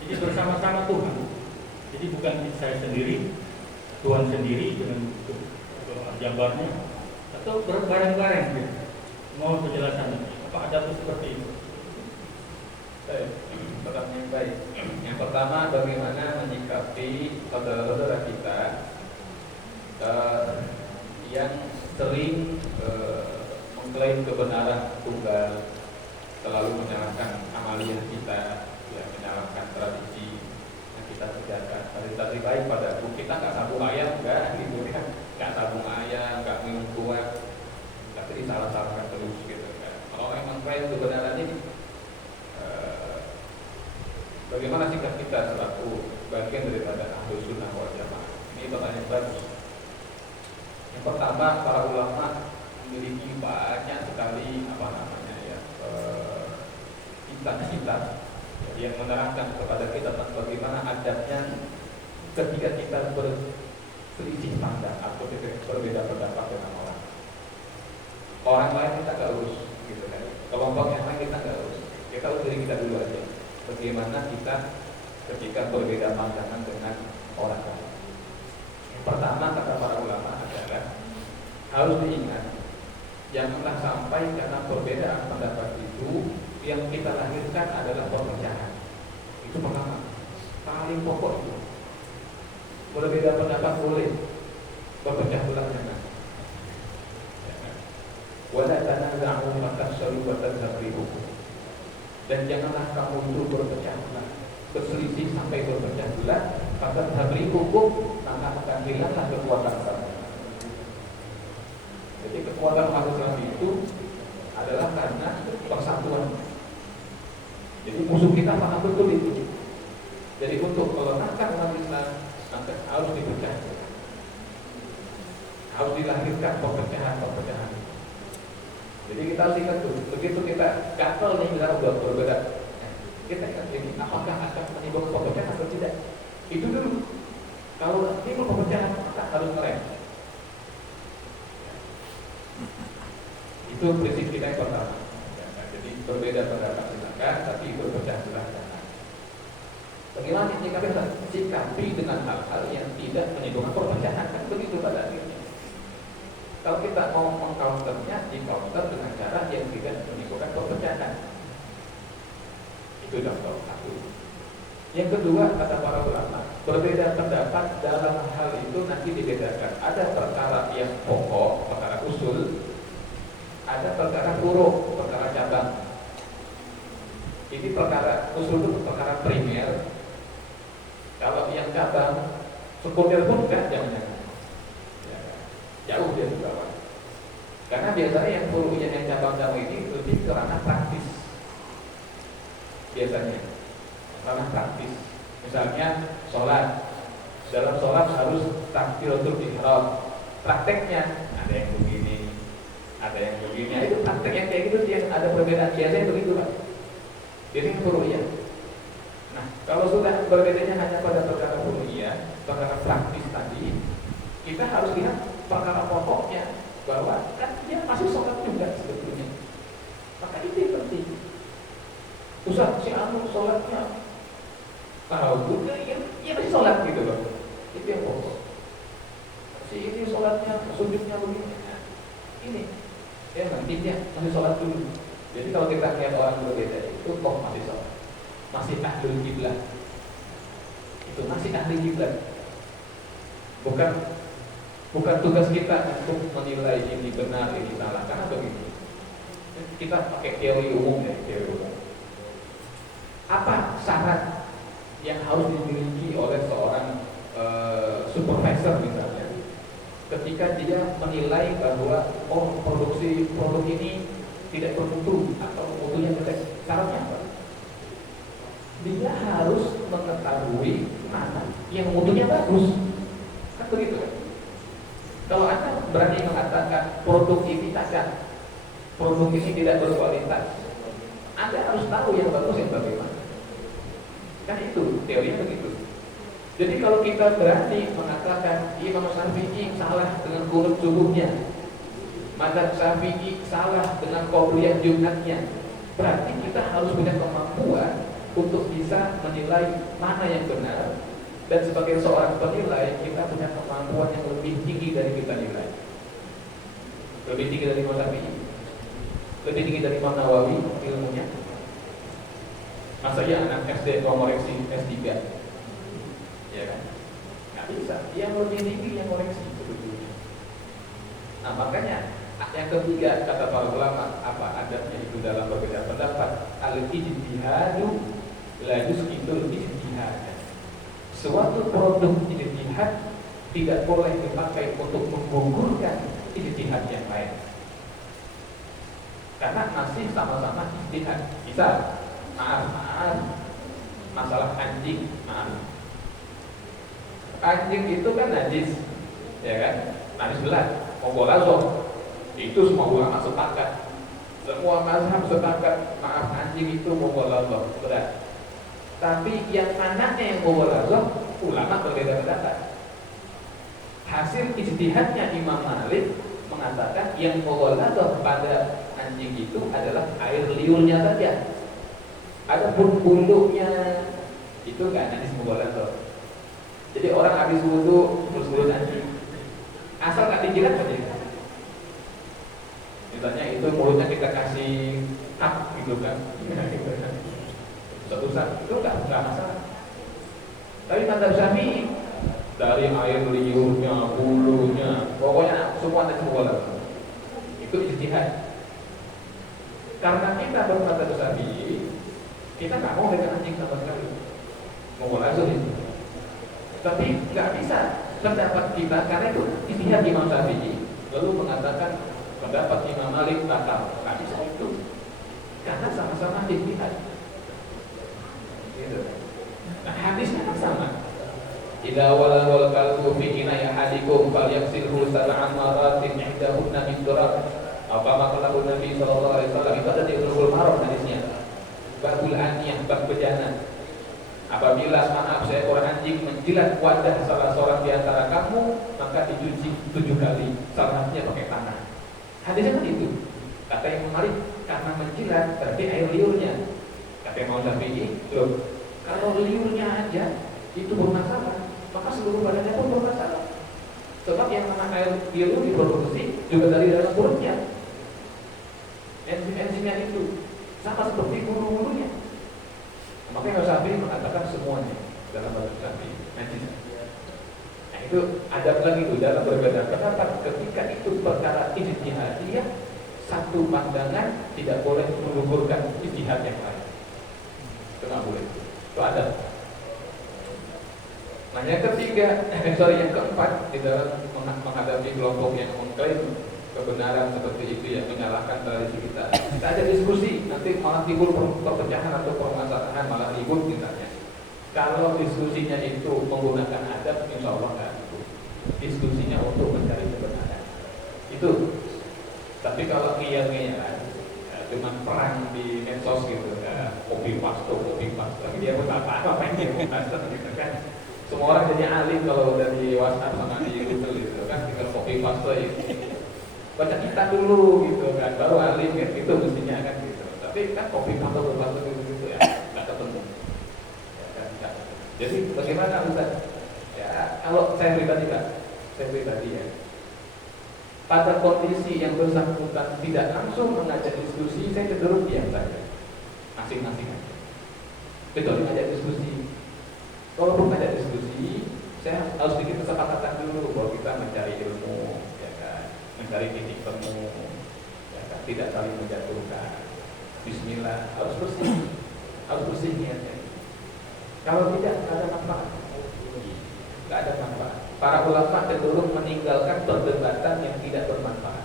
Jadi bersama-sama Tuhan. Jadi bukan saya sendiri, Tuhan sendiri dengan jambarnya, atau bareng-bareng gitu. Mohon penjelasan, apa adab seperti itu? Pertanyaan yang baik. Yang pertama, bagaimana menyikapi saudara-saudara kita yang sering mengklaim kebenaran tunggal, selalu menyalahkan amaliyah kita, ya, menyalahkan tradisi yang kita kerjakan. Tadi baik pada kita nggak sabung ayam, nggak gitu kan, nggak sabung ayam, nggak minum kuat, tapi disalah-salahkan terus gitu kan. Kalau memang klaim kebenaran ini, bagaimana sikap kita selaku bagian daripada Ahlussunnah wal Jamaah? Ini pertanyaan bagus. Yang pertama, para ulama memiliki banyak sekali kitab-kitab yang menerangkan kepada kita tentang bagaimana adabnya ketika kita berselisih pandang atau kita berbeda pendapat dengan orang. Orang lain kita nggak urus, gitu kan? Kelompok yang lain kita nggak urus. Kita urus diri kita dulu aja. Bagaimana kita ketika berbeda pandangan dengan orang lain? Yang pertama, kata para ulama adalah harus diingat, janganlah sampai karena perbedaan pendapat itu yang kita lahirkan adalah perpecahan. Itu pertama, paling pokok itu. Berbeda pendapat boleh, berpecah belah jangan. Wala tanaza'u fatafshalu wa tadhhabu rihukum. Dan janganlah kamu itu berpecah belah, berselisih sampai berpecah belah, fatadhhabu rihukum, maka akan hilanglah kekuatan kamu. Jadi kekuatan umat Islam itu adalah karena persatuan. Jadi musuh kita paham betul itu. Jadi untuk melemahkan umat Islam, maka harus dipecah, harus dilahirkan perpecahan. Jadi kita harus ingat tuh, begitu kita gatel nih misalnya udah berbeda, kita ingat ini apakah akan menimbulkan perpecahan atau tidak? Itu dulu. Kalau timbul perpecahan, maka harus ngerem. Itu prinsip kita yang pertama. Jadi berbeda pendapat silakan, tapi berpecah belah jangan. Bagaimana sikapi dengan hal-hal yang tidak menimbulkan perpecahan, kan begitu pada akhirnya. Kalau kita mau mengcounternya, di-counter dengan cara yang tidak menimbulkan perpecahan. Itu contoh satu. Yang kedua, kata para ulama, berbeda pendapat dalam hal itu nanti dibedakan. Ada perkara yang pokok, perkara usul, ada perkara furu, perkara cabang. Ini perkara usul itu perkara primer. Kalau yang cabang, sekunder pun enggak, jangan-jangan. Ya, jauh dia di bawah. Karena biasanya yang furu yang cabang-cabang ini lebih ke ranah praktis. Biasanya ranah praktis. Misalnya sholat. Dalam sholat harus takbiratul ihram. Prakteknya ada yang begini, ada yang begini. Nah, itu praktek yang kayak gitu yang ada perbedaan. Biasanya begitu Pak. Jadi furu'iyah. Nah, kalau sudah berbedanya hanya pada perkara furu'iyah, perkara praktis tadi, kita harus lihat perkara pokoknya bahwa kan dia masuk sholat juga sebetulnya. Maka itu yang penting. Ustaz, si anu sholatnya tahu juga, ya masih sholat gitu loh. Itu yang pokok. Si ini sholatnya, sujudnya begini. Nah, ini, ya nantinya masih sholat dulu. Jadi kalau kita lihat orang berbeda itu kok masih sholat, masih ahlul kiblat, itu masih ahli kiblat. Bukan tugas kita untuk menilai ini benar, ini salah. Karena begitu. Kita pakai teori umum ya, teori umum. Apa syarat yang harus dimiliki oleh seorang supervisor misalnya, ketika dia menilai bahwa produk ini tidak bermutu atau mutunya jelek? Syaratnya apa? Dia harus mengetahui mana yang mutunya bagus. Kan begitu kan? Kalau Anda berani mengatakan produk ini cacat, produk ini tidak berkualitas, Anda harus tahu yang bagus yang bagaimana. Kan itu teorinya begitu. Jadi kalau kita berani mengatakan Imam Syafi'i salah dengan kunut subuhnya, Madzhab Syafi'i salah dengan qabliyah Jumatnya, berarti kita harus punya kemampuan untuk bisa menilai mana yang benar. Dan sebagai seorang penilai, kita punya kemampuan yang lebih tinggi dari kita nilai. Lebih tinggi dari Imam Syafi'i, lebih tinggi dari Imam Nawawi ilmunya. Masa ya anak SD mau koreksi S3? Ya kan? Nggak bisa. Yang lebih tinggi yang koreksi sebetulnya. Nah makanya yang ketiga kata para ulama apa adabnya itu dalam berbeda pendapat, al-ijtihadu la yusqitul ijtihad. Suatu produk ijtihad tidak boleh dipakai untuk menggugurkan ijtihad yang lain. Karena masih sama-sama ijtihad. Misal, maaf, masalah anjing, maaf. Anjing itu kan najis, ya kan? Najis belat, mogolazo. Itu semua ulama sepakat. Semua mazhab sepakat, maaf anjing itu mogolazo, berat. Tapi yang mananya yang mogolazo, ulama berbeda pendapat. Hasil ijtihadnya Imam Malik mengatakan yang mogolazo pada anjing itu adalah air liurnya saja. Adapun bulunya itu nggak najis mogolazo. Jadi orang habis wudu terus mulut anjing, asal nggak dijilat saja. Misalnya itu mulutnya kita kasih kap gitu kan, usap-usap itu nggak masalah. Tapi madzhab Syafi'i dari air liurnya, bulunya, pokoknya semua ada semua itu ijtihad. Karena kita bermadzhab Syafi'i, kita nggak mau dengan anjing sama sekali, mau langsung itu. Tapi nggak bisa pendapat kita karena itu ijtihad Imam Syafi'i lalu mengatakan pendapat Imam Malik batal. Nggak bisa itu karena sama-sama ijtihad. Gitu. Nah hadisnya kan sama. Idza walal kalbu fi inaya hadikum falyaghsilhu sab'an maratin ihdahunna min turab. Apa maqalahu Nabi sallallahu alaihi wasallam itu ada di Bulughul Maram hadisnya. Babul aniyah, bab bejana. Apabila maaf seekor anjing menjilat wajah salah seorang di antara kamu, maka dicuci 7 kali, salah satunya pakai tanah. Hadisnya kan itu. Kata Imam Malik, karena menjilat berarti air liurnya. Kata Imam Syafi'i, loh, kalau liurnya aja itu bermasalah, maka seluruh badannya pun bermasalah. Sebab yang namanya air liur diproduksi juga dari dalam perutnya. Enzim-enzimnya itu sama seperti bulu-bulunya. Makanya Imam Syafi'i mengatakan semuanya dalam bahasa Syafi'i najis. Nah itu ada lagi itu dalam berbeda pendapat ketika itu perkara ijtihadiyah satu pandangan tidak boleh menggugurkan ijtihad yang lain. Itu nggak boleh. Itu ada. Nah yang ketiga, yang keempat, di dalam menghadapi kelompok yang mengklaim kebenaran seperti itu, yang menyalahkan tradisi kita ada diskusi, nanti malah timbul perpecahan atau permasalahan, malah ribut misalnya. Kalau diskusinya itu menggunakan adab, insya Allah nggak ribut. Diskusinya untuk mencari kebenaran itu. Tapi kalau ngeyel-ngeyelan, cuma perang di medsos gitu, copy paste, dia pun apa yang dia mau paste gitu kan. Semua orang jadi alim kalau udah di WhatsApp sama di Google gitu kan, tinggal copy paste ini. Baca kita dulu gitu kan, baru alim kan, itu mestinya kan gitu. Tapi kan copy paste gitu ya, nggak ketemu. Ya, kan. Jadi bagaimana Ustaz? Ya kalau saya pribadi ya, pada kondisi yang bersangkutan tidak langsung mengajak diskusi, saya cenderung diam saja, masing-masing aja. Kecuali ngajak diskusi. Kalau belum ngajak diskusi, saya harus bikin kesepakatan dulu bahwa kita mencari ilmu, ya kan, mencari titik temu, ya kan, tidak saling menjatuhkan. Bismillah, harus bersih niatnya. Kalau tidak, nggak ada manfaat. Nggak ada manfaat. Para ulama cenderung meninggalkan perdebatan yang tidak bermanfaat.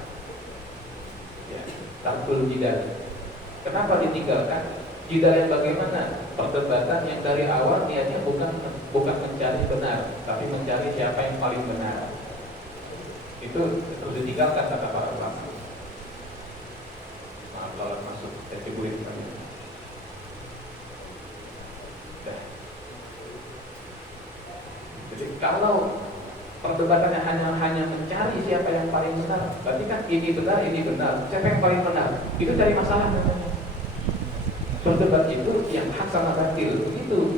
Ya, tarkul jidal. Kenapa ditinggalkan? Jidal yang bagaimana? Perdebatan yang dari awal niatnya bukan mencari benar, tapi mencari siapa yang paling benar. Itu terus ditinggalkan kata para ulama. Maaf kalau masuk kategori tadi. Jadi kalau perdebatannya hanya mencari siapa yang paling benar, berarti kan ini benar, siapa yang paling benar? Itu cari masalah namanya. Berdebat itu yang hak sama batil begitu.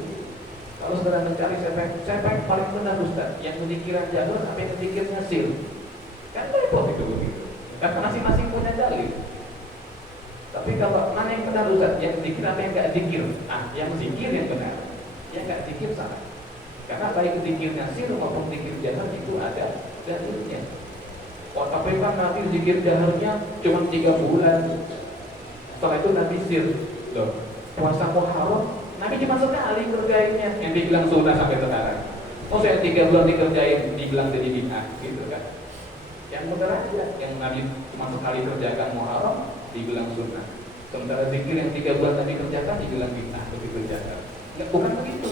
Kalau saudara mencari siapa yang paling benar Ustaz, yang mendikiran jabur apa yang mendikir hasil, kan repot itu begitu. Karena masing-masing punya dalil. Tapi kalau mana yang benar Ustaz, yang zikir apa yang nggak zikir? Yang zikir yang benar, yang nggak zikir salah. Karena baik zikir nasir maupun zikir jahar itu ada dalilnya. Tapi kan Nabi zikir jaharnya cuma 3 bulan. Setelah itu Nabi sir. Loh, puasa Muharram Nabi cuma sekali kerjainnya, yang dibilang sunnah sampai sekarang. Saya 3 bulan dikerjain, dibilang jadi bid'ah, gitu kan? Yang benar aja, yang Nabi cuma sekali kerjakan Muharram, dibilang sunnah. Sementara zikir yang 3 bulan Nabi kerjakan, dibilang bid'ah, begitu jahat. Bukan begitu.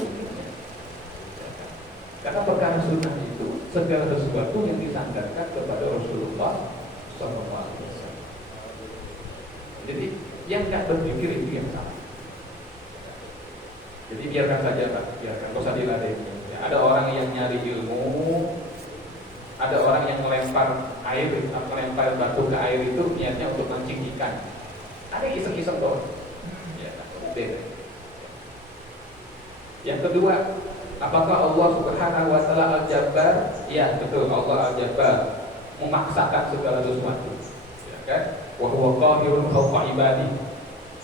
Karena perkara sunnah itu segala sesuatu yang disandarkan kepada Rasulullah SAW. Jadi yang nggak berpikir itu yang salah. Jadi biarkan saja Pak, biarkan, nggak usah diladeni. Ada orang yang nyari ilmu, ada orang yang melempar batu ke air itu niatnya untuk mancing ikan. Ada iseng-iseng doang. Ya, yang kedua, apakah Allah Subhanahu wa taala Al-Jabbar? Ya, betul, Allah Al-Jabbar, memaksakan segala sesuatu. Ya kan? Wa huwa qahirun fawqa ibadi.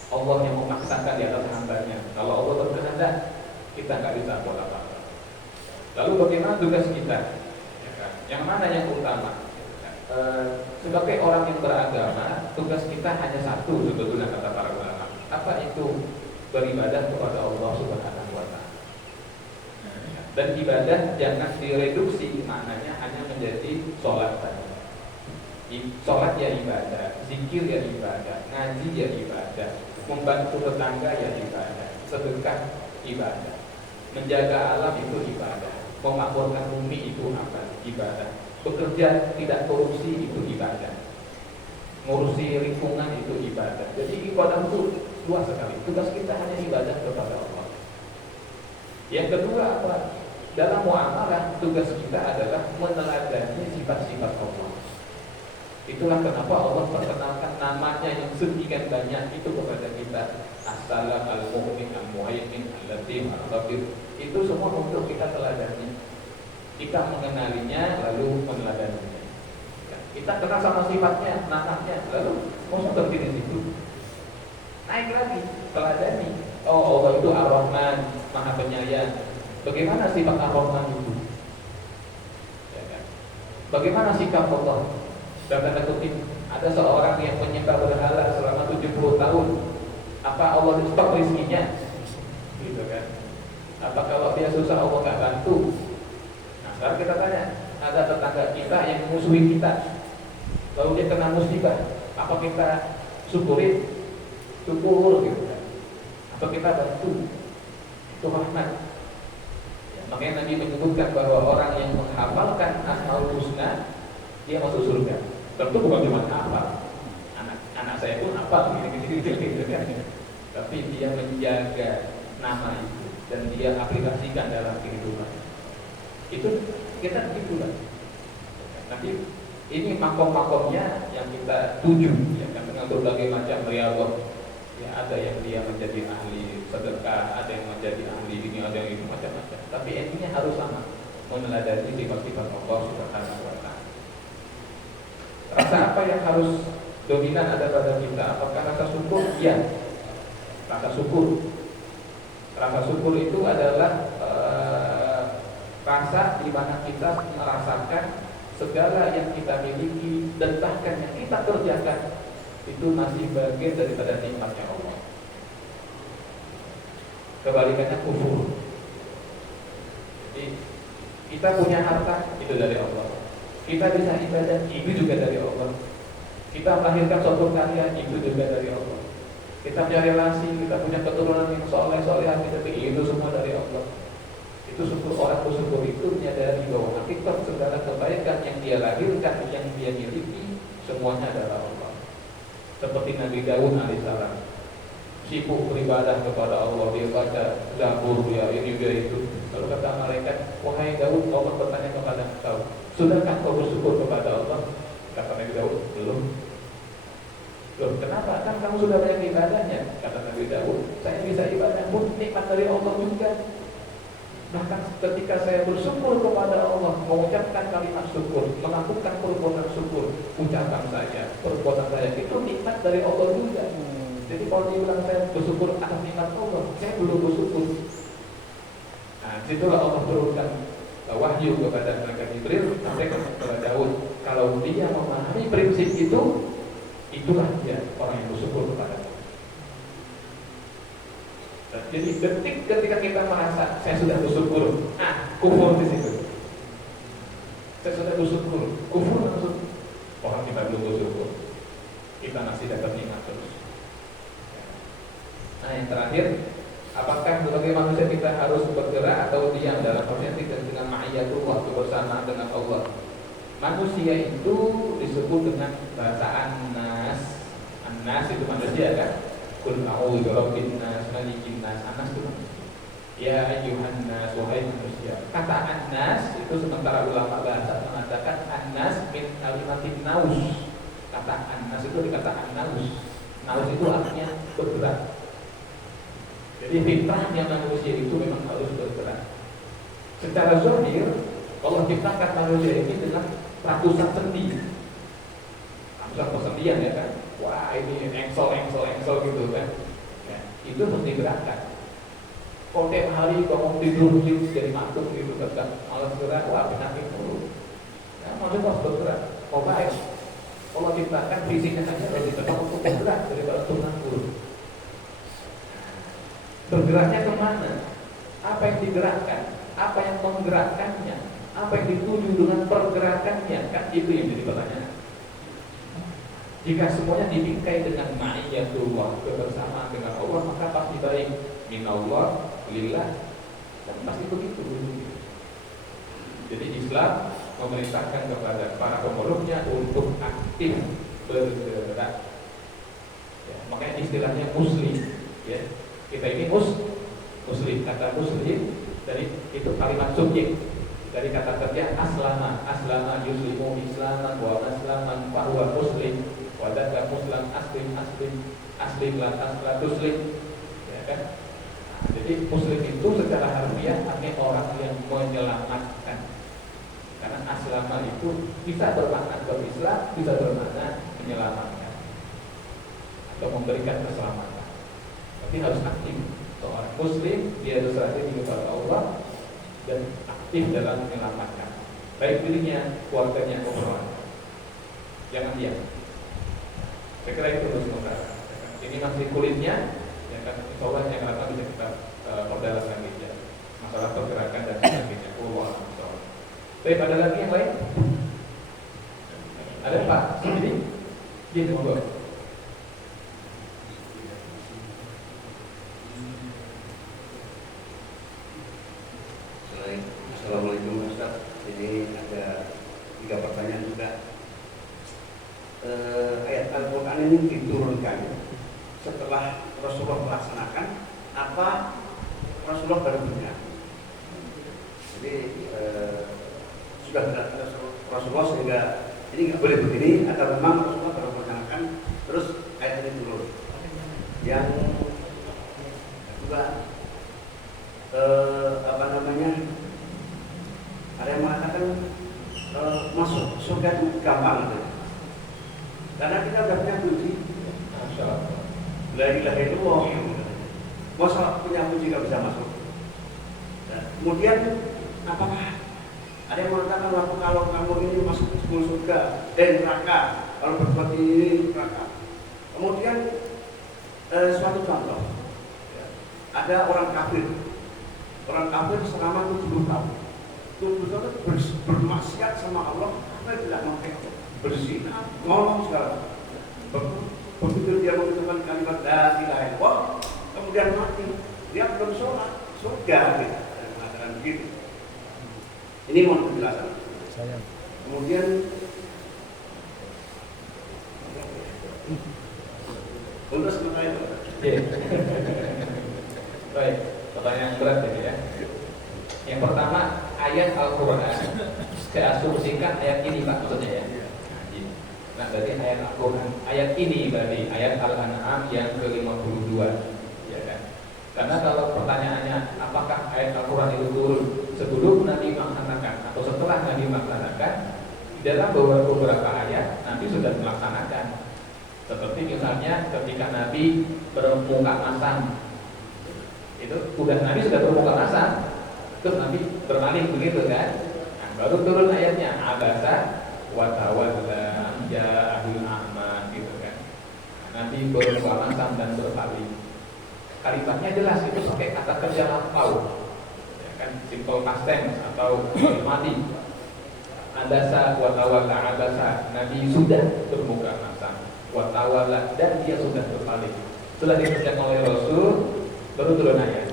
Allah yang memaksakan di atas hambanya. Kalau Allah berkehendak, kita nggak bisa buat apa-apa. Lalu bagaimana tugas kita? Ya kan? Yang mana yang utama? Sebagai orang yang beragama, tugas kita hanya satu sebetulnya kata para ulama. Apa itu? Beribadah kepada Allah Subhanahu wa taala. Dan ibadah jangan direduksi maknanya hanya menjadi sholat saja. Sholat ya ibadah, zikir ya ibadah, ngaji ya ibadah, membantu tetangga ya ibadah, sedekah ibadah, menjaga alam itu ibadah, memakmurkan bumi itu apa? Ibadah. Bekerja tidak korupsi itu ibadah, ngurusi lingkungan itu ibadah. Jadi ibadah itu luas sekali. Tugas kita hanya ibadah kepada Allah. Yang kedua apa? Dalam muamalah tugas kita adalah meneladani sifat-sifat Allah. Itulah kenapa Allah perkenalkan namanya yang sedemikian banyak itu kepada kita. As-Salam, Al-Mu'min, Al-Mu'aymin, Al-Latif, Al-Khabir. Itu semua untuk kita teladani. Kita mengenalinya lalu meneladaninya. Kita kenal sama sifatnya, namanya, lalu mau berhenti di situ. Naik lagi, teladani. Oh, Allah itu Ar-Rahman, Maha Penyayang. Bagaimana sifat Ar-Rahman itu? Ya kan? Bagaimana sikap Allah? Dan tanda kutip Ada seorang yang menyembah berhala selama 70 tahun. Apa Allah stop rezekinya? Gitu kan. Apa kalau dia susah Allah gak bantu? Nah sekarang kita tanya, ada tetangga kita yang memusuhi kita, lalu dia kena musibah, apa kita syukurin? Syukur gitu kan. Atau kita bantu? Itu rahmat. Ya, makanya Nabi menyebutkan bahwa orang yang menghafalkan Asmaul Husna dia masuk surga. Tentu bukan cuma hafal. Anak saya pun hafal gitu kan. Tapi dia menjaga nama itu dan dia aplikasikan dalam kehidupan. Itu kita begitulah. Nanti ini makom-makomnya yang kita tuju ya kan, dengan berbagai macam riyadhah. Ya ada yang dia menjadi ahli sedekah, ada yang menjadi ahli ini, ada yang itu macam-macam. Tapi intinya harus sama, meneladani sifat-sifat Allah Subhanahu wa taala. Rasa apa yang harus dominan ada pada kita? Apakah rasa syukur? Ya, rasa syukur. Rasa syukur itu adalah rasa di mana kita merasakan segala yang kita miliki dan bahkan yang kita kerjakan itu masih bagian daripada nikmatnya Allah. Kebalikannya kufur. Jadi kita punya harta itu dari Allah. Kita bisa ibadah itu juga dari Allah. Kita melahirkan suatu karya itu juga dari Allah. Kita punya relasi, kita punya keturunan yang soleh-soleh, itu semua dari Allah. Itu syukur, orang bersyukur itu menyadari bahwa hakikat segala kebaikan yang dia lahirkan, yang dia miliki, semuanya adalah Allah. Seperti Nabi Daud alaihissalam, sibuk beribadah kepada Allah, dia baca Zabur, ya ini dia itu. Lalu kata malaikat, wahai Daud, Allah bertanya kepada engkau, sudahkah kau bersyukur kepada Allah? Kata Nabi Daud, belum. Loh, kenapa? Kan kamu sudah banyak ibadahnya. Kata Nabi Daud, saya bisa ibadah pun nikmat dari Allah juga. Bahkan ketika saya bersyukur kepada Allah, mengucapkan kalimat syukur, melakukan perbuatan syukur, ucapan saya, perbuatan saya itu nikmat dari Allah juga. Jadi kalau dibilang saya bersyukur atas nikmat Allah, saya belum bersyukur. Nah, situlah Allah turunkan wahyu kepada malaikat Jibril, sampaikan kepada Daud, kalau dia memahami prinsip itu, itulah dia orang yang bersyukur kepada Allah. Jadi detik ketika kita merasa saya sudah bersyukur, kufur di situ. Saya sudah bersyukur, kufur maksud orang kita belum bersyukur, kita masih dapat nikmat terus. Nah yang terakhir, apakah sebagai manusia kita harus bergerak atau diam dalam proses kita dengan ma'iyatullah, kebersamaan dengan Allah? Manusia itu disebut dengan bahasa an-nas. An-nas itu manusia kan? Qul a'udzu birabbin nas, malikin nas, anas itu manusia. Ya ayyuhan nas, wahai manusia. Kata an-nas itu sementara ulama bahasa mengatakan an-nas min kalimatin naus. Kata an-nas itu dikatakan naus. Naus itu artinya bergerak. Jadi fitrahnya manusia itu memang harus bergerak. Secara zahir Allah ciptakan manusia ini dengan ratusan sendi. Ratusan persendian ya kan? Wah ini engsel gitu kan ya, itu mesti gerakan. Kalau tiap hari kamu tidur jadi makhluk gitu kan, malas gerak, wah penyakit dulu ya, manusia harus bergerak. Oh baik, kalau ciptakan fisiknya saja lebih tepat untuk bergerak daripada turun turun. Bergeraknya kemana? Apa yang digerakkan? Apa yang menggerakkannya? Apa yang dituju dengan pergerakannya? Kan itu yang jadi pertanyaan. Jika semuanya dibingkai dengan ma'iyatullah, kebersamaan dengan Allah, maka pasti baik. Minallah, lillah, dan pasti begitu. Jadi Islam memerintahkan kepada para pemeluknya untuk aktif bergerak. Ya, makanya istilahnya muslim. Ya, kita ini muslim. Kata muslim dari itu kalimat subjek. Dari kata kerja aslama yuslimu islaman wa aslaman fahuwa muslim. Wadaka muslim aslim la tuslim ya kan? Nah, jadi muslim itu secara harfiah artinya orang yang menyelamatkan. Karena aslama itu bisa bermakna berislam, bisa bermakna menyelamatkan atau memberikan keselamatan. Tapi harus aktif. Seorang muslim dia harus berada kepada Allah dan aktif dalam menyelamatkan baik dirinya, keluarganya, orang. Jangan diam. Saya kira itu untuk sementara. Ini masih kulitnya, ya kan, insya Allah yang akan bisa kita perdalam lagi ya. Masalah pergerakan dan sebagainya. Baik, ada lagi yang lain? Ada Pak? Jadi, gini monggo. Assalamualaikum Ustaz. Ini ada 3 pertanyaan juga. Ayat Al-Quran ini diturunkan setelah Rasulullah melaksanakan apa Rasulullah baru punya. Jadi sudah ada Rasulullah sehingga ini nggak boleh begini atau memang Rasulullah baru melaksanakan terus ayat ini turun. Yang kedua ada yang mengatakan masuk surga itu gampang gitu. Karena kita sudah punya kunci. La ilaha illallah. Masa punya kunci nggak bisa masuk? Nah, kemudian apakah ada yang mengatakan waktu kalau kamu ini masuk ke surga neraka, kalau berbuat ini neraka. Kemudian suatu contoh, ada orang kafir selama 70 tahun. 70 tahun bermaksiat sama Allah, apa tidak mungkin berzina, ngomong segala. Begitu dia mengucapkan kalimat la ilaha illallah, kemudian mati, dia belum sholat, surga gitu. Mengatakan begitu. Ini mohon penjelasan. Kemudian untuk sementara itu. Baik, pertanyaan berat tadi ya. Yang pertama, ayat Al-Quran. Saya asumsikan ayat ini Pak maksudnya ya. Nah, berarti ayat Al-Quran, ayat ini berarti ayat Al-An'am yang ke-52 ya kan? Karena kalau pertanyaannya apakah ayat Al-Quran itu turun sebelum Nabi melaksanakan atau setelah Nabi melaksanakan, di dalam beberapa ayat Nabi sudah melaksanakan. Seperti misalnya ketika Nabi bermuka masam, itu udah Nabi sudah bermuka masam, terus Nabi berpaling begitu kan? Nah, baru turun ayatnya abasa wa tawalla ja'ahul a'ma gitu kan. Nanti bermuka masam dan berpaling. Kalimatnya jelas itu pakai kata kerja lampau. Ya kan, simple past tense atau mati. Abasa wa tawalla, abasa, Nabi sudah bermuka masam, wa tawalla, dan dia sudah berpaling. Setelah dikerjakan oleh Rasul, baru turun ayat.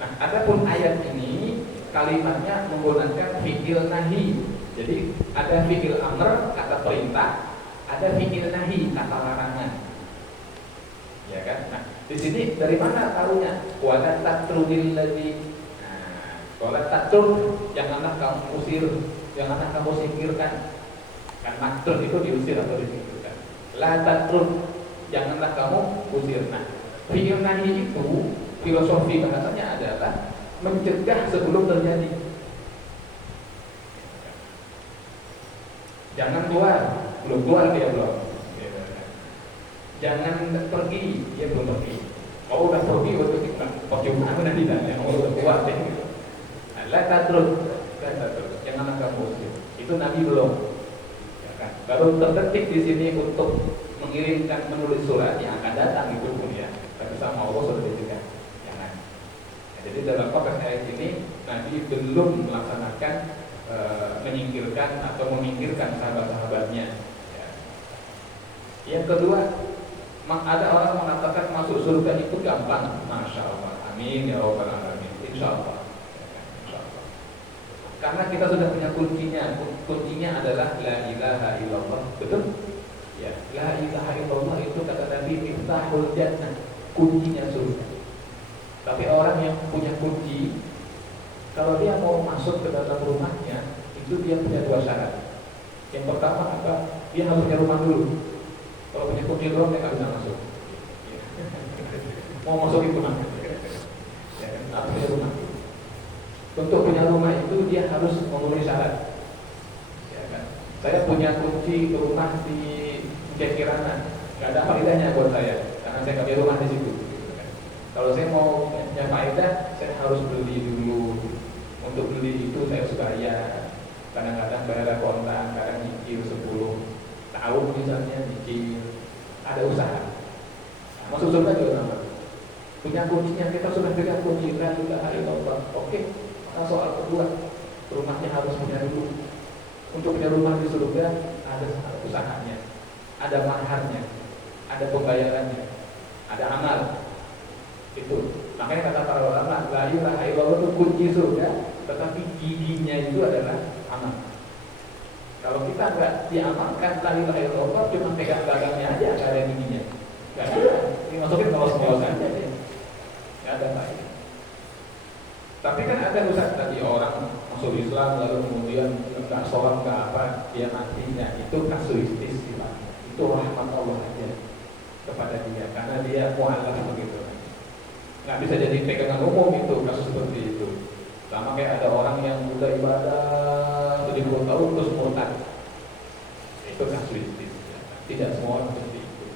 Nah, adapun ayat ini kalimatnya menggunakan fi'il nahi. Jadi ada fi'il amr, kata perintah, ada fi'il nahi, kata larangan. Ya kan? Nah, di sini dari mana tahunya? Wala tatrudil ladzi. Nah, wala tatrud, janganlah kamu usir, janganlah kamu singkirkan. Kan matrud itu diusir atau disingkirkan. La tatrud, janganlah kamu usir. Nah, fi'il nahi itu filosofi bahasanya adalah mencegah sebelum terjadi. Jangan keluar, belum keluar dia belum. Jangan pergi, dia belum pergi. Oh udah pergi waktu kita percuma nanti tidak. Oh udah keluar deh. La tatrud, janganlah kamu usir. Itu Nabi belum. Ya kan? Baru terdetik di sini untuk mengirimkan menulis surat yang akan datang itu pun ya. Tapi sama Allah sudah dicegah. Jangan. Nah, jadi dalam konteks ayat ini Nabi belum melaksanakan menyingkirkan atau memingkirkan sahabat-sahabatnya. Ya. Yang kedua, ada orang mengatakan masuk surga itu gampang. Masya Allah, amin ya rabbal alamin. Insya Allah. Insya Allah. Karena kita sudah punya kuncinya. Kuncinya adalah la ilaha illallah. Betul? Ya, la ilaha illallah itu kata Nabi miftahul jannah, kuncinya surga. Tapi orang yang punya kunci, kalau dia mau masuk ke dalam rumahnya, itu dia punya 2 syarat. Yang pertama apa? Dia harus punya rumah dulu. Kalau punya kunci doang dia nggak bisa masuk. Mau masuk itu namanya. Ya, harus punya rumah. Untuk punya rumah itu dia harus memenuhi syarat. Ya, kan? Saya punya kunci rumah di Kirana, nggak ada faedahnya buat saya, karena saya nggak punya rumah di situ. Kalau saya mau punya faedah, saya harus beli dulu. Untuk beli itu saya harus bayar. Kadang-kadang bayar kontan, kadang nyicil 10 tahun misalnya nyicil. ada usaha. Masuk surga juga sama. Punya kuncinya, kita sudah pegang kunci la ilaha illallah. Oke, maka soal kedua, rumahnya harus punya dulu. Untuk punya rumah di surga ada usahanya, ada maharnya, ada pembayarannya, ada amal. Itu makanya kata para ulama, la ilaha illallah itu kunci surga, tetapi giginya itu adalah amal. Kalau kita nggak diamalkan la ilaha illallah, cuma pegang gagangnya aja, nggak ada giginya, nggak ada. Dimasukin polos-polos aja deh, nggak ada baik. Tapi kan ada Ustaz tadi orang masuk Islam lalu kemudian nggak sholat nggak apa, dia matinya itu kasuistis sifatnya, itu rahmat Allah aja kepada dia karena dia mualaf begitu. Nggak bisa jadi pegangan umum itu kasus seperti itu. Sama kayak ada orang yang udah ibadah 70 tahun terus murtad, itu kasuistis. Tidak semua orang seperti itu.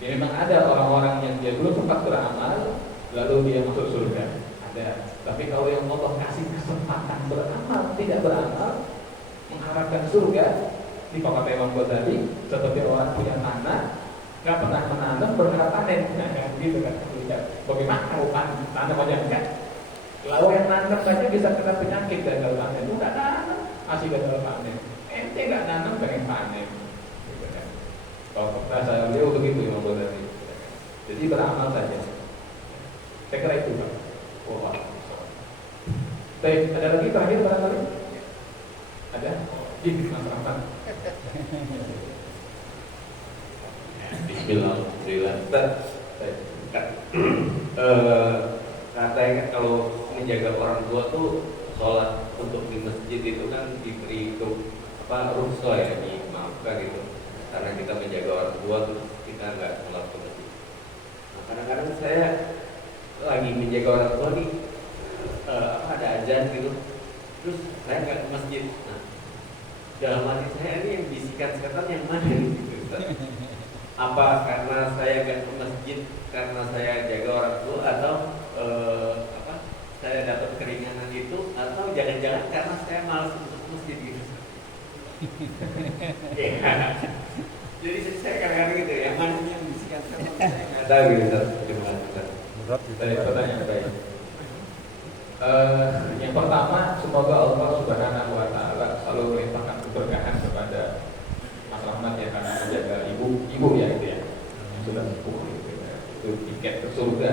Jadi memang ada orang-orang yang dia dulu sempat beramal lalu dia masuk surga, ada. Tapi kalau yang Allah kasih kesempatan beramal, tidak beramal, mengharapkan surga, di kata Imam Ghazali seperti orang punya tanah, nggak pernah menanam berharap panen, gitu kan? Bagaimana mau tanam aja enggak? Kalau yang nanam saja bisa kena penyakit gagal panen, itu nggak nanam, masih gagal panen. Ente nggak nanam pengen panen, gitu kan? Kalau bahasa beliau begitu Imam Ghazali. Jadi beramal saja. Saya kira itu Pak. Wah. Baik, ada lagi terakhir barangkali? Ada? Ini Mas Rahman. Bismillahirrahmanirrahim. Katanya kalau menjaga orang tua tuh sholat untuk di masjid itu kan diberi rukhsah ya, dimaafkan gitu. Karena kita menjaga orang tua terus kita nggak sholat ke masjid. Nah, kadang-kadang saya lagi menjaga orang tua nih, ada azan gitu, terus saya nggak ke masjid. Nah, dalam hati saya ini yang bisikan setan yang mana gitu, Ustaz? Apa karena saya nggak ke masjid karena saya jaga orang tua, atau saya dapat keringanan itu, atau jangan-jangan karena saya malas untuk ke masjid gitu? Jadi saya kadang-kadang gitu, yang mana yang bisikan setan saya nggak tahu gitu, Ustaz. Terima kasih. Pertanyaan baik. Yang pertama, semoga Allah Subhanahu wa Ta'ala selalu melimpahkan keberkahan kepada Mas Rahmat ya, karena menjaga ibu ya itu ya, yang sudah sepuh gitu ya. Itu tiket ke surga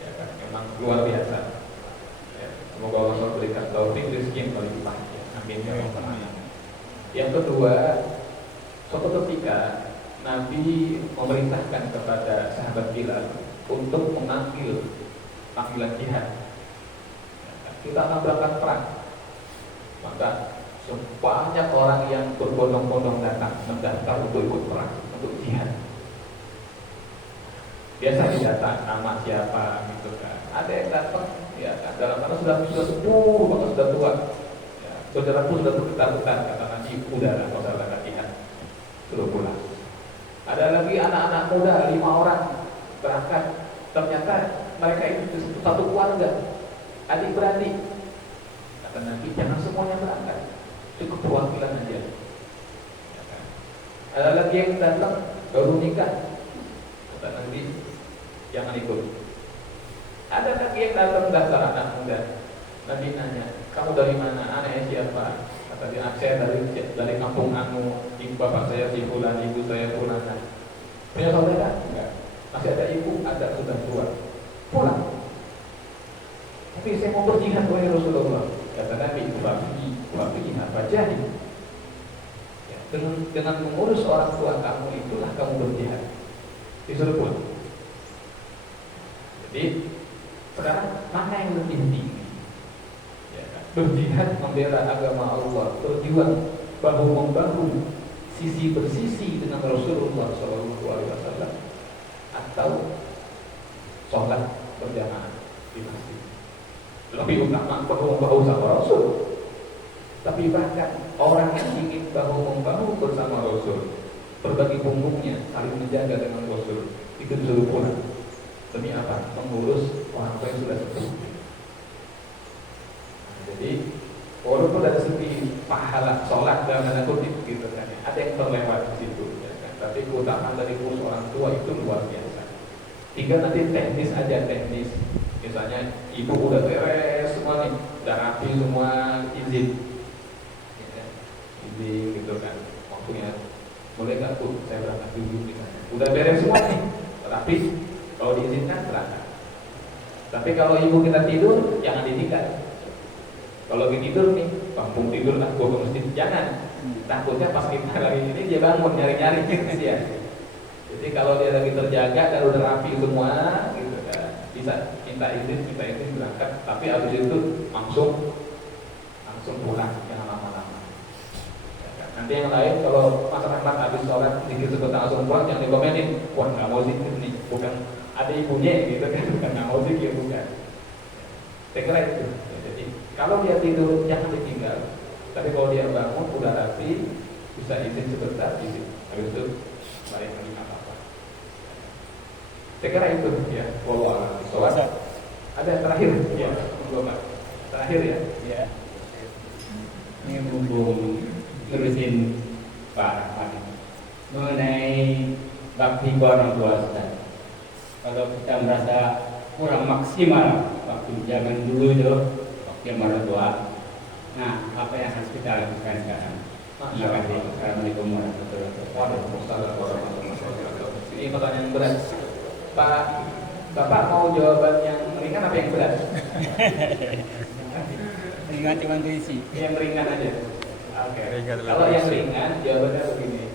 ya kan, memang luar biasa ya. Semoga Allah selalu berikan taufik rezeki yang berlimpah ya. Amin ya rabbal alamin. Yang kedua, suatu ketika Nabi memerintahkan kepada sahabat Bilal untuk mengambil panggilan jihad. Kita akan berangkat perang, maka banyak orang yang berbondong-bondong datang mendaftar untuk ikut perang, untuk jihad. Biasa didata nama siapa gitu kan. Ada yang datang ya kan, dalam karena sudah sepuh, bahkan sudah tua ya, saudaraku sudah bergetar-getar, kata Nabi, udahlah nggak usah latihan, suruh pulang. Ada lagi anak-anak muda 5 orang berangkat, ternyata mereka itu satu keluarga, adik-beradik. Kata Nabi, jangan semuanya berangkat, cukup perwakilan aja. Ada lagi yang datang baru nikah, kata Nabi, jangan ikut. Ada lagi yang datang daftar anak muda. Nabi nanya, kamu dari mana? Anaknya siapa? Kata dia, saya dari kampung Anu, ibu bapak saya si Fulan, ibu saya Fulana. Punya saudara? Enggak. Masih ada ibu, ada sudah tua. Pulang. Tapi saya mau berjihad wahai Rasulullah. Kata Nabi, wafihi apa jadi? Ya, dengan mengurus orang tua kamu itulah kamu berjihad. Disuruh pulang. Jadi sekarang mana yang lebih tinggi? Ya, kan? Berjihad membela agama Allah, berjuang bahu membahu, sisi bersisi dengan Rasulullah SAW, atau sholat berjamaah di masjid. Lebih utama bahu-membahu sama Rasul. Tapi bahkan orang yang ingin bahu-membahu bersama Rasul, berbagi punggungnya, saling menjaga dengan Rasul, itu disuruh pulang. Demi apa? Mengurus orang tua yang sudah sepuh. Jadi walaupun dari segi pahala sholat dalam tanda kutip gitu kan, ada yang terlewat di situ, ya kan? Tapi keutamaan dari urus orang tua itu luar biasa. Tinggal nanti teknis aja, teknis. Misalnya ibu udah beres semua nih, udah rapi semua, izin, ya, izin gitu kan. Waktunya boleh nggak tuh saya berangkat dulu misalnya. Udah beres semua nih, rapi. Kalau diizinkan berangkat. Tapi kalau ibu kita tidur, jangan ditinggal. Kalau lagi tidur nih, kampung tidur lah, gua ke masjid, jangan. Takutnya pas kita lagi ini dia bangun nyari-nyari ya. Jadi kalau dia lagi terjaga dan udah rapi semua, gitu kan, bisa minta izin berangkat. Tapi habis itu langsung pulang, jangan lama-lama. Ya kan? Nanti yang lain kalau masyarakat habis sholat sedikit sebentar langsung pulang, jangan dikomenin. Wah nggak mau zikir nih, bukan ada ibunya gitu kan, bukan nggak mau zikir bukan. Saya kira itu. Ya, jadi kalau dia tidur jangan ditinggal. Tapi kalau dia bangun udah rapi, bisa izin sebentar, izin. Habis itu balik lagi nggak apa-apa. Saya kira itu ya. Wallahu a'lam. Ada terakhir ya, belum terakhir ya. Ya. Ini hubung terusin Pak Rahmat mengenai bakti ke orang tua Ustaz. Kalau kita merasa kurang maksimal waktu zaman dulu itu waktu yang orang tua, nah apa yang harus kita lakukan sekarang? Terima kasih. Assalamualaikum warahmatullahi wabarakatuh. Ini pertanyaan berat. Pak, Bapak mau jawaban yang ringan apa yang berat? Ringan cuma diisi. Yang ringan aja. Oke. Kalau yang ringan jawabannya begini.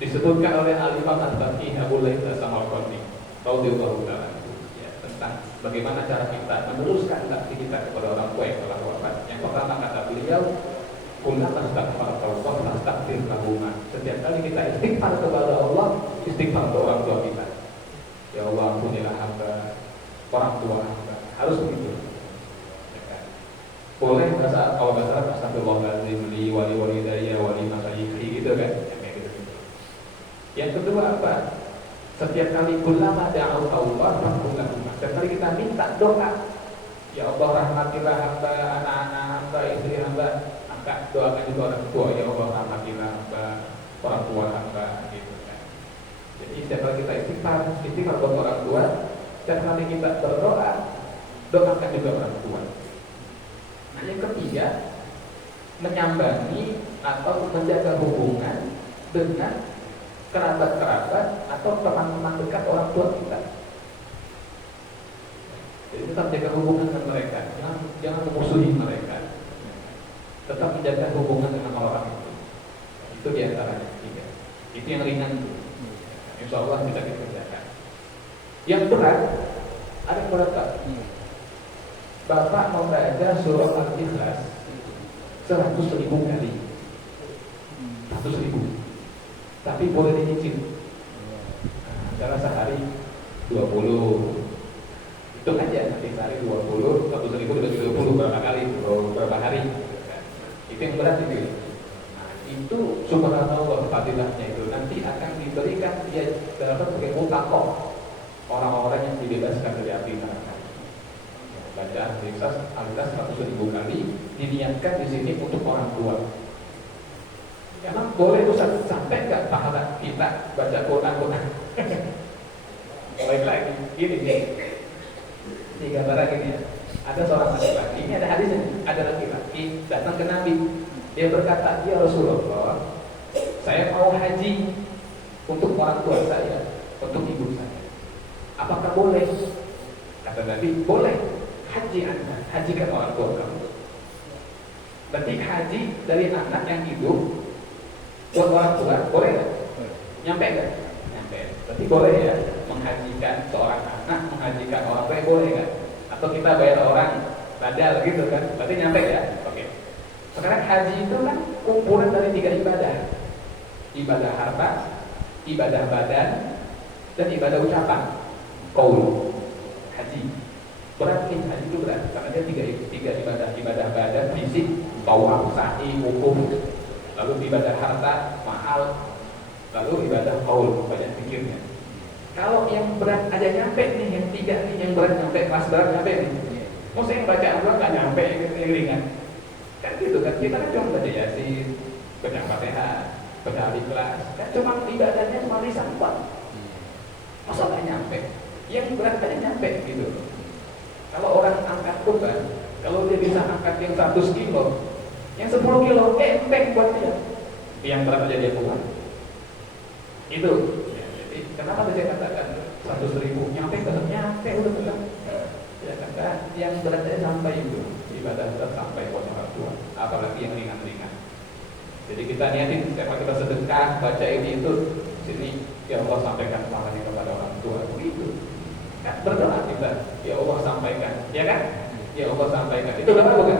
Disebutkan oleh Al-Imam Al-Baqi Abu Layth As-Samarqandi radhiyallahu ta'ala ya, tentang bagaimana cara kita meneruskan bakti kita kepada orang tua yang telah wafat. Yang pertama kata beliau, kullama astaghfarallah fastaghfir lahuma. Setiap kali kita istighfar kepada Allah, istighfar ke orang tua kita. Ya Allah, ampunilah hamba, orang tua hamba. Harus begitu. Ya kan? Boleh bahasa kalau bahasa astagfirullahaladzim li wali walidayya wali masyayikhi gitu kan. Yang kedua apa? Setiap kali kullama da'u Allah faghfir lahum. Setiap kali kita minta doa, ya Allah rahmatilah hamba, anak-anak hamba, istri hamba, maka doakan juga orang tua, ya Allah rahmatilah hamba, orang tua hamba gitu kan. Jadi setiap kali kita istighfar buat orang tua, setiap kali kita berdoa, doakan juga orang tua. Nah yang ketiga, menyambangi atau menjaga hubungan dengan kerabat-kerabat atau teman-teman dekat orang tua kita. Jadi tetap jaga hubungan dengan mereka, jangan memusuhi mereka. Tetap menjaga hubungan dengan orang itu. Itu diantaranya tiga. Itu yang ringan itu. Insya Allah bisa dikerjakan. Yang berat ada berapa? Bapak membaca surah Al-Ikhlas 100.000 kali. 100.000. Tapi boleh dicicil. Cara sehari 20. Itu aja nanti sehari 20, 100.000 udah 20 berapa kali, berapa hari. Itu yang berat itu. Nah, itu subhanallah fadilahnya itu nanti akan diberikan dia dapat sebagai mutaqoh orang-orang yang dibebaskan dari api neraka. Baca Al-Ikhlas 100.000 kali diniatkan di sini untuk orang tua. Emang boleh Ustaz sampai nggak pahala kita baca Quran? Baik lagi, gini. Ini gambaran gini ya. Ada seorang laki-laki, ini ada hadisnya, ada laki-laki datang ke Nabi. Dia berkata, ya Rasulullah, saya mau haji untuk orang tua saya, untuk ibu saya. Apakah boleh? Kata Nabi, boleh. Haji Anda, hajikan orang tua kamu. Berarti haji dari anak yang hidup buat orang tua, boleh nggak? Nyampe nggak? Nyampe. Berarti boleh ya menghajikan seorang anak, menghajikan orang tua, boleh nggak? Atau kita bayar orang badal gitu kan? Berarti nyampe ya? Oke. Sekarang haji itu kan kumpulan dari 3 ibadah. Ibadah harta, ibadah badan, dan ibadah ucapan. Qaul. Haji. Berat nih, haji itu berat. Karena dia 3 ibadah. Ibadah badan, fisik, tawaf, sa'i, wukuf. Lalu ibadah harta, mahal. Lalu ibadah qaul, banyak pikirnya. Kalau yang berat ada nyampe nih, yang 3 nih, yang berat nyampe, kelas berat nyampe nih. Maksudnya yang baca Allah nggak nyampe, yang ringan. Kan gitu kan, kita kan cuma baca Yasin, baca Fatihah, pedal di kelas, kan cuma ibadahnya cuma lisan kuat. Masa nggak nyampe? Yang berat aja nyampe gitu. Kalau orang angkat beban, kalau dia bisa angkat yang 100 kilo, yang 10 kilo enteng buat dia. Yang berat aja dia kuat. Itu. Jadi kenapa tadi saya katakan 100.000 nyampe tetap nyampe udah tetap. Ya kan? Yang berat aja sampai itu. Ibadah kita sampai buat orang tua, apalagi yang ringan-ringan. Jadi kita niatin, setiap kita sedekah, baca ini itu, sini ya Allah sampaikan pahalanya kepada orang tua, begitu. Kan berdoa kita, ya Allah sampaikan, ya kan? Ya Allah sampaikan. Itu apa bukan?